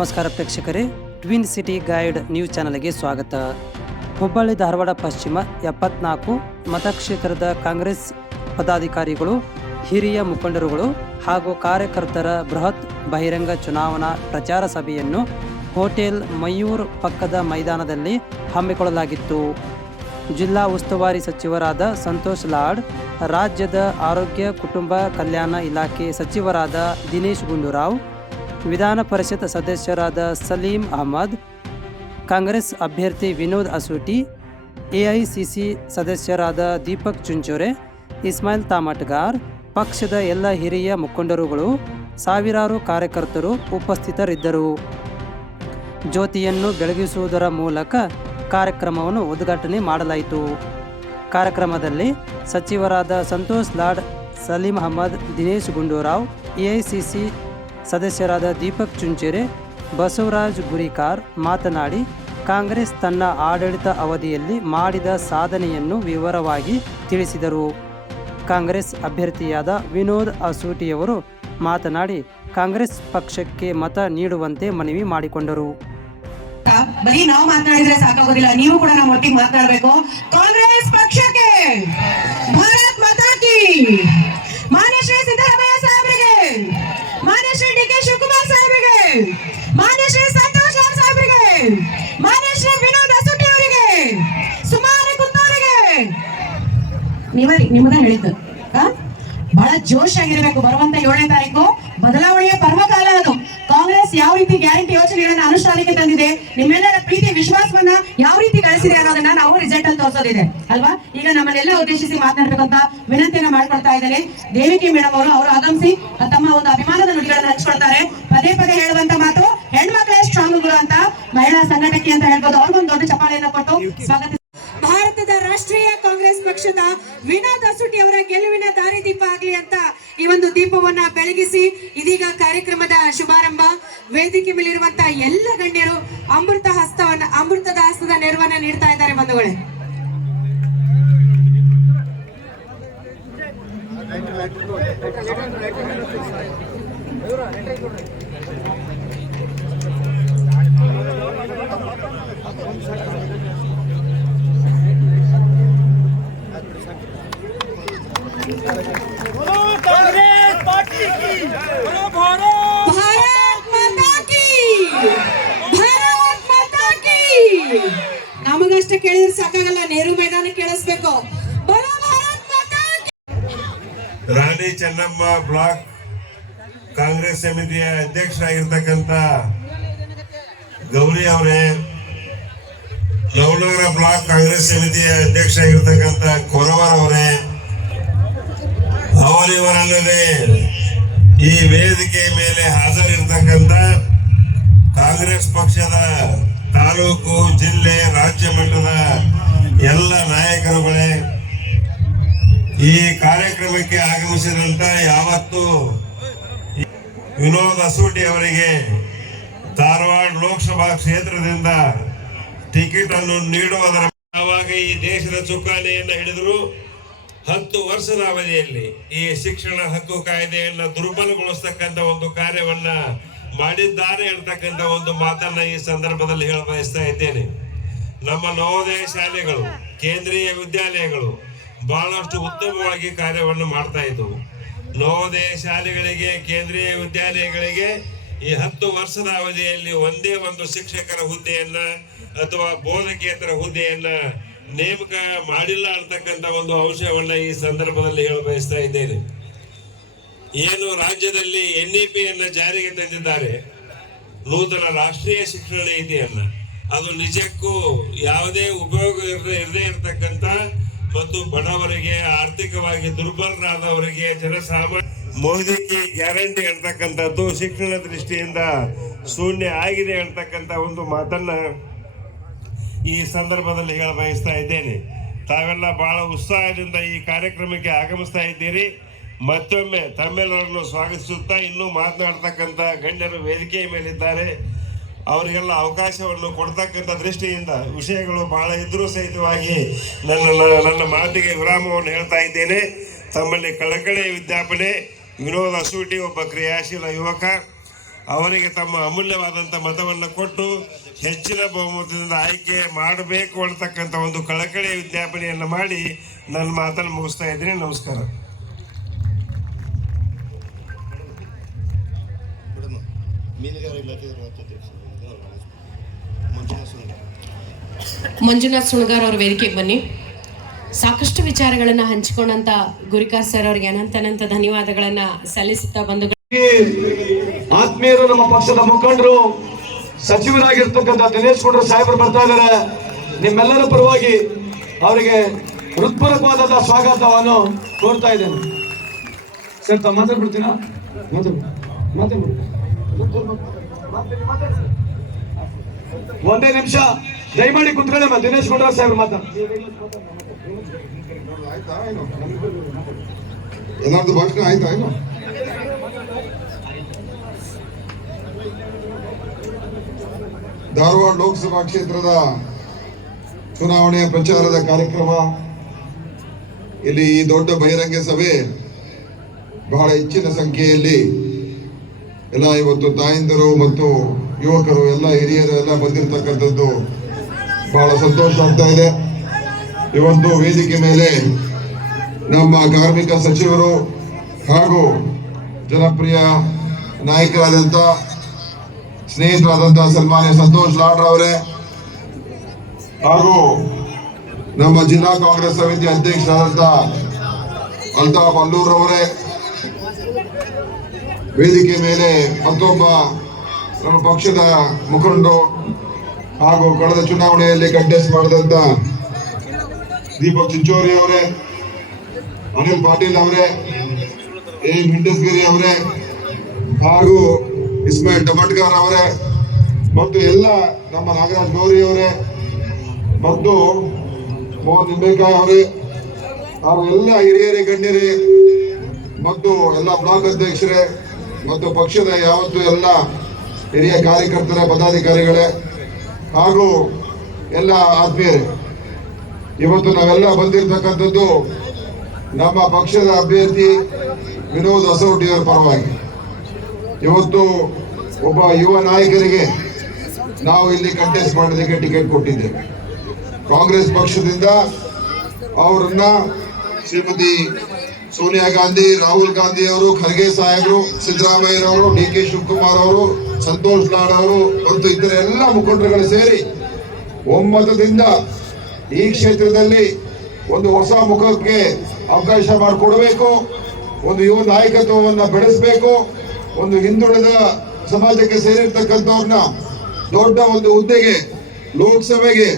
ನಮಸ್ಕಾರ ಪ್ರೇಕ್ಷಕರೇ. Twin city guide news ಚಾನಲ್ಗೆ ಸ್ವಾಗತ. ಹುಬ್ಬಳ್ಳಿ, ಧಾರವಾಡ, ಪಶ್ಚಿಮ ಎಪ್ಪತ್ನಾಲ್ಕು ಮತಕ್ಷೇತ್ರದ ಕಾಂಗ್ರೆಸ್ ಪದಾಧಿಕಾರಿಗಳು, ಹಿರಿಯ ಮುಖಂಡರುಗಳು ಹಾಗೂ ಕಾರ್ಯಕರ್ತರ ಬೃಹತ್ ಬಹಿರಂಗ ಚುನಾವಣಾ ಪ್ರಚಾರ ಸಭೆಯನ್ನು ಹೋಟೆಲ್ ಮಯೂರ್ ಪಕ್ಕದ ಮೈದಾನದಲ್ಲಿ ಹಮ್ಮಿಕೊಳ್ಳಲಾಗಿತ್ತು. ಜಿಲ್ಲಾ ಉಸ್ತುವಾರಿ ಸಚಿವರಾದ ಸಂತೋಷ್ ಲಾಡ್, ರಾಜ್ಯದ ಆರೋಗ್ಯ, ಕುಟುಂಬ ಕಲ್ಯಾಣ ಇಲಾಖೆ ಸಚಿವರಾದ ದಿನೇಶ್ ಗುಂಡೂರಾವ್ ವಿಧಾನ ಪರಿಷತ್ ಸದಸ್ಯರಾದ ಸಲೀಂ ಅಹಮದ್, ಕಾಂಗ್ರೆಸ್ ಅಭ್ಯರ್ಥಿ ವಿನೋದ್ ಅಸೂಟಿ, ಎಐಸಿಸಿ ಸದಸ್ಯರಾದ ದೀಪಕ್ ಚುಂಚೋರೆ, ಇಸ್ಮಾಯಿಲ್ ತಾಮಟ್ಗಾರ್, ಪಕ್ಷದ ಎಲ್ಲ ಹಿರಿಯ ಮುಖಂಡರುಗಳು, ಸಾವಿರಾರು ಕಾರ್ಯಕರ್ತರು ಉಪಸ್ಥಿತರಿದ್ದರು. ಜ್ಯೋತಿಯನ್ನು ಬೆಳಗಿಸುವುದರ ಮೂಲಕ ಕಾರ್ಯಕ್ರಮವನ್ನು ಉದ್ಘಾಟನೆ ಮಾಡಲಾಯಿತು. ಕಾರ್ಯಕ್ರಮದಲ್ಲಿ ಸಚಿವರಾದ ಸಂತೋಷ್ ಲಾಡ್, ಸಲೀಂ ಅಹಮದ್, ದಿನೇಶ್ ಗುಂಡೂರಾವ್, ಎಐಸಿಸಿ ಸದಸ್ಯರಾದ ದೀಪಕ್ ಚುಂಚೇರೆ, ಬಸವರಾಜ್ ಗುರಿಕಾರ್ ಮಾತನಾಡಿ, ಕಾಂಗ್ರೆಸ್ ತನ್ನ ಆಡಳಿತ ಅವಧಿಯಲ್ಲಿ ಮಾಡಿದ ಸಾಧನೆಯನ್ನು ವಿವರವಾಗಿ ತಿಳಿಸಿದರು. ಕಾಂಗ್ರೆಸ್ ಅಭ್ಯರ್ಥಿಯಾದ ವಿನೋದ್ ಅಸೂಟಿಯವರು ಮಾತನಾಡಿ, ಕಾಂಗ್ರೆಸ್ ಪಕ್ಷಕ್ಕೆ ಮತ ನೀಡುವಂತೆ ಮನವಿ ಮಾಡಿಕೊಂಡರು. ಬರೀ ನಾವು ಮಾತನಾಡಿದ್ರೆ ಸಾಕಾಗೋದಿಲ್ಲ, ನೀವು ಕೂಡ ನಮ್ಮ ಒಟ್ಟಿಗೆ ಮಾತನಾಡಬೇಕು. ಕಾಂಗ್ರೆಸ್ ಪಕ್ಷಕ್ಕೆ ಭಾರತ್ ಮಾತಾ ಕಿ! ಮಾನ್ಯ ಶ್ರೀ ಸಿದ್ದರಾಮಯ್ಯ ಸಾಹೇಬರಿಗೆ! ಶ್ರೀ ಡಿ ಕೆ ಶಿವಕುಮಾರ್ ಸಾಹೇಬರಿಗೆ, ಮಾನ್ಯ ಶ್ರೀ ಸಂತೋಷ್ ಲಾಡ್ ಸಾಹೇಬರಿಗೆ, ಮಾನ್ಯ ಶ್ರೀ ವಿನೋದ್ ಅಸುಟಿ ಅವರಿಗೆ, ಸುಮಾರು ಕುಂತವರಿಗೆ. ನೀವೇ ನಿಮ್ಮದ ಹೇಳಿದ್ದು? ಬಹಳ ಜೋಶ್ ಆಗಿರ್ಬೇಕು. ಬರುವಂತ ಏಳನೇ ತಾರೀಕು, ಬದಲಾವಣೆಯ ಪರ್ವಕಾಲ ಅದು. ಕಾಂಗ್ರೆಸ್ ಯಾವ ರೀತಿ ಗ್ಯಾರಂಟಿ ಯೋಜನೆಗಳನ್ನ ಅನುಷ್ಠಾನಕ್ಕೆ ತಂದಿದೆ ನಿಮ್ಮೆಲ್ಲರ ಪ್ರೀತಿ ವಿಶ್ವಾಸವನ್ನ ಯಾವ ರೀತಿ ಗಳಿಸಿದೆ ಅನ್ನೋದನ್ನ ನಾವು ರಿಸಲ್ಟ್ ಅಲ್ಲಿ ತೋರಿಸೋದಿದೆ. ಅಲ್ವಾ? ಈಗ ನಮ್ಮನ್ನೆಲ್ಲ ಉದ್ದೇಶಿಸಿ ಮಾತನಾಡಬೇಕಂತ ವಿನಂತಿಯನ್ನ ಮಾಡ್ಕೊಳ್ತಾ ಇದ್ದೇನೆ. ದೇವಿಕೆ ಮೇಡಮ್ ಅವರು ಅವರು ಆಗಮಿಸಿ ತಮ್ಮ ಒಂದು ಅಭಿಮಾನದ ನುಡಿಗಳನ್ನ ಹಂಚ್ಕೊಳ್ತಾರೆ. ಪದೇ ಪದೇ ಹೇಳುವಂತ ಮಾತು ಹೆಣ್ಮಕ್ಳೇ ಸ್ಟ್ರಾಂಗ್ ಗುರು ಅಂತ ಮಹಿಳಾ ಸಂಘಟಕಿ ಅಂತ ಹೇಳ್ಬೋದು. ಅವ್ರಿಗೊಂದು ದೊಡ್ಡ ಚಪಾಳೆಯನ್ನ ಕೊಟ್ಟು ಸ್ವಾಗತ ಭಾರತದ ರಾಷ್ಟ್ರೀಯ ಕಾಂಗ್ರೆಸ್ ಪಕ್ಷದ ವಿನೋದ್ ಅಸುಟಿ ಅವರ ಗೆಲುವಿನ ದಾರಿ ದೀಪ ಆಗಲಿ ಅಂತ ಈ ಒಂದು ದೀಪವನ್ನ ಬೆಳಗಿಸಿ ಇದೀಗ ಕಾರ್ಯಕ್ರಮದ ಶುಭಾರಂಭ. ವೇದಿಕೆ ಮೇಲಿರುವಂತಹ ಎಲ್ಲ ಗಣ್ಯರು ಅಮೃತ ಹಸ್ತವನ್ನ, ಅಮೃತದ ಹಸ್ತದ ನೆರವನ್ನ ನೀಡ್ತಾ ಇದ್ದಾರೆ ಬಂಧುಗಳೇ. ಚೆನ್ನಮ್ಮ ಬ್ಲಾಕ್ ಕಾಂಗ್ರೆಸ್ ಸಮಿತಿಯ ಅಧ್ಯಕ್ಷರಾಗಿರ್ತಕ್ಕಂಥ ಗೌರಿ ಅವರೇ ನವನಗರ ಬ್ಲಾಕ್ ಕಾಂಗ್ರೆಸ್ ಸಮಿತಿಯ ಅಧ್ಯಕ್ಷರಾಗಿರ್ತಕ್ಕಂಥ ಕೊರವರ್ ಅವರೇ ಅವರಿವರಲ್ಲದೆ ಈ ವೇದಿಕೆ ಮೇಲೆ ಹಾಜರಿರ್ತಕ್ಕಂಥ ಕಾಂಗ್ರೆಸ್ ಪಕ್ಷದ ತಾಲೂಕು, ಜಿಲ್ಲೆ, ರಾಜ್ಯ ಮಟ್ಟದ ಎಲ್ಲ ನಾಯಕರುಗಳೇ ಈ ಕಾರ್ಯಕ್ರಮಕ್ಕೆ ಆಗಮಿಸಿದಂತ ಯಾವತ್ತು ವಿನೋದ್ ಅಸೂಟಿ ಅವರಿಗೆ ಧಾರವಾಡ ಲೋಕಸಭಾ ಕ್ಷೇತ್ರದಿಂದ ಟಿಕೆಟ್ ಅನ್ನು ನೀಡುವುದರ ಆವಾಗ ಈ ದೇಶದ ಚುಕ್ಕಾಣಿಯನ್ನು ಹಿಡಿದರು ಹತ್ತು ವರ್ಷದ ಅವಧಿಯಲ್ಲಿ ಈ ಶಿಕ್ಷಣ ಹಕ್ಕು ಕಾಯ್ದೆಯನ್ನು ದುರ್ಬಲಗೊಳಿಸ್ತಕ್ಕಂಥ ಒಂದು ಕಾರ್ಯವನ್ನ ಮಾಡಿದ್ದಾರೆ ಅಂತಕ್ಕಂಥ ಒಂದು ಮಾತನ್ನ ಈ ಸಂದರ್ಭದಲ್ಲಿ ಹೇಳ ಬಯಸ್ತಾ ಇದ್ದೇನೆ. ನಮ್ಮ ನವೋದಯ ಶಾಲೆಗಳು, ಕೇಂದ್ರೀಯ ವಿದ್ಯಾಲಯಗಳು ಬಹಳಷ್ಟು ಉತ್ತಮವಾಗಿ ಕಾರ್ಯವನ್ನು ಮಾಡ್ತಾ ಇದ್ದವು ನವೋದಯ ಶಾಲೆಗಳಿಗೆ, ಕೇಂದ್ರೀಯ ವಿದ್ಯಾಲಯಗಳಿಗೆ ಈ ಹತ್ತು ವರ್ಷದ ಅವಧಿಯಲ್ಲಿ ಒಂದೇ ಒಂದು ಶಿಕ್ಷಕರ ಹುದ್ದೆಯನ್ನ ಅಥವಾ ಬೋಧಕೇತರ ಹುದ್ದೆಯನ್ನ ನೇಮಕ ಮಾಡಿಲ್ಲ ಅಂತಕ್ಕಂಥ ಒಂದು ಅಂಶವನ್ನ ಈ ಸಂದರ್ಭದಲ್ಲಿ ಹೇಳ ಬಯಸ್ತಾ ಇದ್ದೇನೆ. ಏನು ರಾಜ್ಯದಲ್ಲಿ ಎನ್ ಇ ಪಿಯನ್ನು ಜಾರಿಗೆ ತಂದಿದ್ದಾರೆ. ನೂತನ ರಾಷ್ಟ್ರೀಯ ಶಿಕ್ಷಣ ನೀತಿಯನ್ನ. ಅದು ನಿಜಕ್ಕೂ ಯಾವುದೇ ಉಪಯೋಗ ಇರದೆ ಇರದೇ ಇರತಕ್ಕಂತ ಮತ್ತು ಬಡವರಿಗೆ ಆರ್ಥಿಕವಾಗಿ ದುರ್ಬಲರಾದವರಿಗೆ ಜನಸಾಮಾನ್ಯ ಮೋದಿಗೆ ಗ್ಯಾರಂಟಿ ಹೇಳ್ತಕ್ಕಂಥದ್ದು ಶಿಕ್ಷಣ ದೃಷ್ಟಿಯಿಂದ ಶೂನ್ಯ ಆಗಿದೆ ಹೇಳ್ತಕ್ಕಂಥ ಒಂದು ಮಾತನ್ನ ಈ ಸಂದರ್ಭದಲ್ಲಿ ಹೇಳ ಬಯಸ್ತಾ ಇದ್ದೇನೆ. ತಾವೆಲ್ಲ ಬಹಳ ಉತ್ಸಾಹದಿಂದ ಈ ಕಾರ್ಯಕ್ರಮಕ್ಕೆ ಆಗಮಿಸ್ತಾ ಇದ್ದೀರಿ. ಮತ್ತೊಮ್ಮೆ ತಮ್ಮೆಲ್ಲರನ್ನು ಸ್ವಾಗತಿಸುತ್ತಾ ಇನ್ನೂ ಮಾತನಾಡ್ತಕ್ಕಂಥ ಗಣ್ಯರು ವೇದಿಕೆಯ ಮೇಲಿದ್ದಾರೆ. ಅವರಿಗೆಲ್ಲ ಅವಕಾಶವನ್ನು ಕೊಡ್ತಕ್ಕಂಥ ದೃಷ್ಟಿಯಿಂದ ವಿಷಯಗಳು ಬಹಳ ಇದ್ರೂ ಸಹಿತವಾಗಿ ನನ್ನ ನನ್ನ ಮಾತಿಗೆ ವಿರಾಮವನ್ನು ಹೇಳ್ತಾ ಇದ್ದೇನೆ. ತಮ್ಮಲ್ಲಿ ಕಳಕಳಿ ವಿಜ್ಞಾಪನೆ ವಿನೋದ್ ಅಸೂಟಿ ಒಬ್ಬ ಕ್ರಿಯಾಶೀಲ ಯುವಕ. ಅವರಿಗೆ ತಮ್ಮ ಅಮೂಲ್ಯವಾದಂಥ ಮತವನ್ನು ಕೊಟ್ಟು ಹೆಚ್ಚಿನ ಬಹುಮತದಿಂದ ಆಯ್ಕೆ ಮಾಡಬೇಕು ಅಂತಕ್ಕಂಥ ಒಂದು ಕಳಕಳಿ ವಿಜ್ಞಾಪನೆಯನ್ನು ಮಾಡಿ ನನ್ನ ಮಾತನ್ನು ಮುಗಿಸ್ತಾ ಇದ್ದೀನಿ. ನಮಸ್ಕಾರ. ಮೀನುಗಾರ ಇಲಾಖೆ ಮಂಜುನಾಥ್ ಸುಣಗಾರ್ ಅವ್ರ ವೇದಿಕೆಗೆ ಬನ್ನಿ. ಸಾಕಷ್ಟು ವಿಚಾರಗಳನ್ನ ಹಂಚಿಕೊಂಡಂತ ಗುರಿಕಾರ್ ಸರ್ ಅವ್ರಿಗೆ ಅನಂತನಂತ ಧನ್ಯವಾದಗಳನ್ನ ಸಲ್ಲಿಸುತ್ತಾ ಬಂದು ಆತ್ಮೀಯರು ನಮ್ಮ ಪಕ್ಷದ ಮುಖಂಡರು, ಸಚಿವರಾಗಿರ್ತಕ್ಕಂಥ ದಿನೇಶ್ ಗುಂಡ್ರು ಸಾಹೇಬರು ಬರ್ತಾ ಇದ್ದಾರೆ ನಿಮ್ಮೆಲ್ಲರ ಪರವಾಗಿ ಅವರಿಗೆ ಹೃತ್ಪೂರ್ವಕವಾದ ಸ್ವಾಗತವನ್ನು ಕೋರ್ತಾ ಇದ್ದೇನೆ. ಸರ್ ತಾವು ಮಾತಾಡ್ಬಿಡ್ತೀರಾ? ಮಾತಾಡ್ಬಿಡಿ. ಮಾತಾಡ್ಬಿಡಿ. ಒಂದೇ ನಿಮಿಷ. ದಯಮಾಡಿ ಕುತ್ಕೊಳ್ಳಮ್ಮ ದಿನೇಶ್ ಗುಂಡ್ರ ಸಾಹೇಬ್ರು ಮಾತಾಡ ಎಲ್ಲರದ್ದು ಭಾಷಣ ಆಯ್ತಾ ಏನು? ಧಾರವಾಡ ಲೋಕಸಭಾ ಕ್ಷೇತ್ರದ ಚುನಾವಣೆಯ ಪ್ರಚಾರದ ಕಾರ್ಯಕ್ರಮ. ಇಲ್ಲಿ ಈ ದೊಡ್ಡ ಬಹಿರಂಗ ಸಭೆ ಬಹಳ ಹೆಚ್ಚಿನ ಸಂಖ್ಯೆಯಲ್ಲಿ ಎಲ್ಲ ಇವತ್ತು ತಾಯಂದಿರು ಮತ್ತು ಯುವಕರು, ಎಲ್ಲ ಹಿರಿಯರು ಎಲ್ಲ ಬಂದಿರತಕ್ಕಂಥದ್ದು ಬಹಳ ಸಂತೋಷ ಆಗ್ತಾ ಇದೆ. ಇವತ್ತು ವೇದಿಕೆ ಮೇಲೆ ನಮ್ಮ ಕಾರ್ಮಿಕ ಸಚಿವರು ಹಾಗೂ ಜನಪ್ರಿಯ ನಾಯಕರಾದಂಥ ಸ್ನೇಹಿತರಾದಂಥ ಸನ್ಮಾನ್ಯ ಸಂತೋಷ್ ಲಾಡ್ರ ಅವರೇ ಹಾಗೂ ನಮ್ಮ ಜಿಲ್ಲಾ ಕಾಂಗ್ರೆಸ್ ಸಮಿತಿ ಅಧ್ಯಕ್ಷರಾದಂಥ ಅಲ್ತಾಫ್ ಅಲ್ಲೂರ್ ಅವರೇ ವೇದಿಕೆ ಮೇಲೆ ಮತ್ತೊಬ್ಬ ನಮ್ಮ ಪಕ್ಷದ ಮುಖಂಡು ಹಾಗೂ ಕಳೆದ ಚುನಾವಣೆಯಲ್ಲಿ ಕಂಟೆಸ್ಟ್ ಮಾಡಿದಂತ ದೀಪಕ್ ಚಿಂಚೋರಿ ಅವರೇ, ಅನಿಲ್ ಪಾಟೀಲ್ ಅವರೇ, ಎಂ. ಹಿಂಡಸ್ಗಿರಿ ಅವರೇ ಹಾಗೂ ಇಸ್ಮಾಯಿಲ್ ಟಮಟ್ಕರ್ ಅವರೇ ಮತ್ತು ಎಲ್ಲ ನಮ್ಮ ನಾಗರಾಜ್ ಗೌರಿ ಅವರೇ ಮತ್ತು ಮೋಹನ್ ನಿಂಬೇಕಾಯ್ ಅವರೇ ಹಾಗೂ ಎಲ್ಲ ಹಿರಿಯರೇ, ಗಣ್ಯರೇ ಮತ್ತು ಎಲ್ಲ ಬ್ಲಾಕ್ ಅಧ್ಯಕ್ಷರೇ ಮತ್ತು ಪಕ್ಷದ ಯಾವತ್ತು ಎಲ್ಲ ಹಿರಿಯ ಕಾರ್ಯಕರ್ತರ, ಪದಾಧಿಕಾರಿಗಳೇ ಹಾಗೂ ಎಲ್ಲ ಆತ್ಮೀಯರೇ, ಇವತ್ತು ನಾವೆಲ್ಲ ಬಂದಿರತಕ್ಕಂಥದ್ದು ನಮ್ಮ ಪಕ್ಷದ ಅಭ್ಯರ್ಥಿ ವಿನೋದ್ ಹಸೌಟಿಯವರ ಪರವಾಗಿ. ಇವತ್ತು ಒಬ್ಬ ಯುವ ನಾಯಕರಿಗೆ ನಾವು ಇಲ್ಲಿ ಕಂಟೆಸ್ಟ್ ಮಾಡೋದಕ್ಕೆ ಟಿಕೆಟ್ ಕೊಟ್ಟಿದ್ದೇವೆ. ಕಾಂಗ್ರೆಸ್ ಪಕ್ಷದಿಂದ ಅವರನ್ನ ಶ್ರೀಮತಿ ಸೋನಿಯಾ ಗಾಂಧಿ, ರಾಹುಲ್ ಗಾಂಧಿ ಅವರು, ಖರ್ಗೆ ಸಾಹೇಬರು ಸಿದ್ದರಾಮಯ್ಯರವರು ಡಿ ಕೆ ಶಿವಕುಮಾರ್ ಅವರು, ಸಂತೋಷ್ ಲಾಡ್ ಅವರು, ಮತ್ತು ಇತರ ಎಲ್ಲ ಮುಖಂಡರುಗಳು ಸೇರಿ ಒಮ್ಮತದಿಂದ ಈ ಕ್ಷೇತ್ರದಲ್ಲಿ ಒಂದು ಹೊಸ ಮುಖಕ್ಕೆ ಅವಕಾಶ ಮಾಡಿಕೊಡಬೇಕು, ಒಂದು ಯುವ ನಾಯಕತ್ವವನ್ನು ಬೆಳೆಸಬೇಕು, ಒಂದು ಹಿಂದುಳಿದ ಸಮಾಜಕ್ಕೆ ಸೇರಿರ್ತಕ್ಕಂಥವ್ರನ್ನ ದೊಡ್ಡ ಒಂದು ಹುದ್ದೆಗೆ, ಲೋಕಸಭೆಗೆ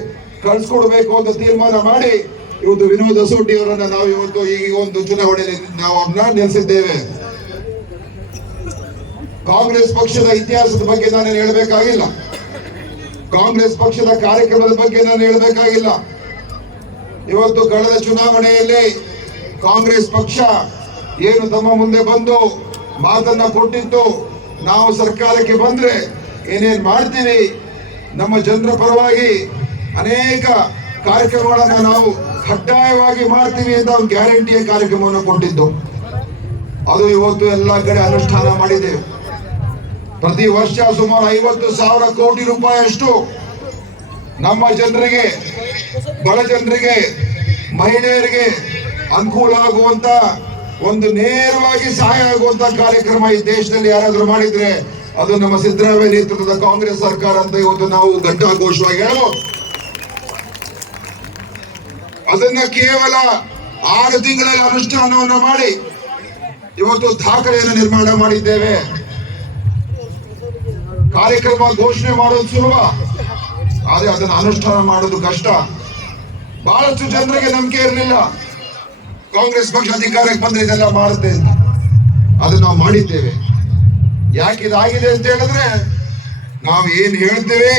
ಕಳ್ಸಿಕೊಡ್ಬೇಕು ಅಂತ ತೀರ್ಮಾನ ಮಾಡಿ ಇವತ್ತು ವಿನೋದ್ ಅಸೋಟಿ ಅವರನ್ನ ನಾವು ಇವತ್ತು ಈಗ ಒಂದು ಚುನಾವಣೆಯಲ್ಲಿ ನಾವು ಅವ್ರನ್ನ ನಿಲ್ಲಿಸಿದ್ದೇವೆ ಕಾಂಗ್ರೆಸ್ ಪಕ್ಷದ ಇತಿಹಾಸದ ಬಗ್ಗೆ ನಾನು ಹೇಳಬೇಕಾಗಿಲ್ಲ. ಕಾಂಗ್ರೆಸ್ ಪಕ್ಷದ ಕಾರ್ಯಕ್ರಮದ ಬಗ್ಗೆ ನಾನು ಹೇಳಬೇಕಾಗಿಲ್ಲ. ಇವತ್ತು ಕಳೆದ ಚುನಾವಣೆಯಲ್ಲಿ ಕಾಂಗ್ರೆಸ್ ಪಕ್ಷ ಏನು ತಮ್ಮ ಮುಂದೆ ಬಂದು ಮಾತನ್ನ ಕೊಟ್ಟಿತ್ತು. ನಾವು ಸರ್ಕಾರಕ್ಕೆ ಬಂದ್ರೆ ಏನೇನ್ ಮಾಡ್ತೀವಿ. ನಮ್ಮ ಜನರ ಪರವಾಗಿ ಅನೇಕ ಕಾರ್ಯಕ್ರಮಗಳನ್ನ ನಾವು ಕಡ್ಡಾಯವಾಗಿ ಮಾಡ್ತೀವಿ ಅಂತ ಒಂದು ಗ್ಯಾರಂಟಿಯ ಕಾರ್ಯಕ್ರಮವನ್ನು ಕೊಟ್ಟಿದ್ದು. ಅದು ಇವತ್ತು ಎಲ್ಲ ಕಡೆ ಅನುಷ್ಠಾನ ಮಾಡಿದೆ. ಪ್ರತಿ ವರ್ಷ ಸುಮಾರು ಐವತ್ತು ಸಾವಿರ ಕೋಟಿ ರೂಪಾಯಿಯಷ್ಟು ನಮ್ಮ ಜನರಿಗೆ, ಬಡ ಜನರಿಗೆ, ಮಹಿಳೆಯರಿಗೆ ಅನುಕೂಲ ಆಗುವಂತ ಒಂದು ನೇರವಾಗಿ ಸಹಾಯ ಆಗುವಂತ ಕಾರ್ಯಕ್ರಮ ಈ ದೇಶದಲ್ಲಿ ಯಾರಾದರೂ ಮಾಡಿದ್ರೆ ಅದು ನಮ್ಮ ಸಿದ್ದರಾಮಯ್ಯ ನೇತೃತ್ವದ ಕಾಂಗ್ರೆಸ್ ಸರ್ಕಾರ ಅಂತ ಇವತ್ತು ನಾವು ಘಂಟಾಘೋಷವಾಗಿ ಹೇಳ್ಬೋದು ಅದನ್ನ ಕೇವಲ ಆರು ತಿಂಗಳಲ್ಲಿ ಅನುಷ್ಠಾನವನ್ನು ಮಾಡಿ ಇವತ್ತು ದಾಖಲೆಯನ್ನು ನಿರ್ಮಾಣ ಮಾಡಿದ್ದೇವೆ. ಕಾರ್ಯಕ್ರಮ ಘೋಷಣೆ ಮಾಡೋದು ಸುಲಭ, ಆದ್ರೆ ಅದನ್ನು ಅನುಷ್ಠಾನ ಮಾಡೋದು ಕಷ್ಟ. ಬಹಳಷ್ಟು ಜನರಿಗೆ ನಂಬಿಕೆ ಇರಲಿಲ್ಲ. ಕಾಂಗ್ರೆಸ್ ಪಕ್ಷ ಅಧಿಕಾರಕ್ಕೆ ಬಂದ್ರೆ ಇದೆಲ್ಲ ಮಾಡುತ್ತೆ ಅಂತ. ಅದನ್ನ ನಾವು ಮಾಡಿದ್ದೇವೆ. ಯಾಕೆ ಇದಾಗಿದೆ ಅಂತ ಹೇಳಿದ್ರೆ, ನಾವು ಏನ್ ಹೇಳ್ತೇವೆ,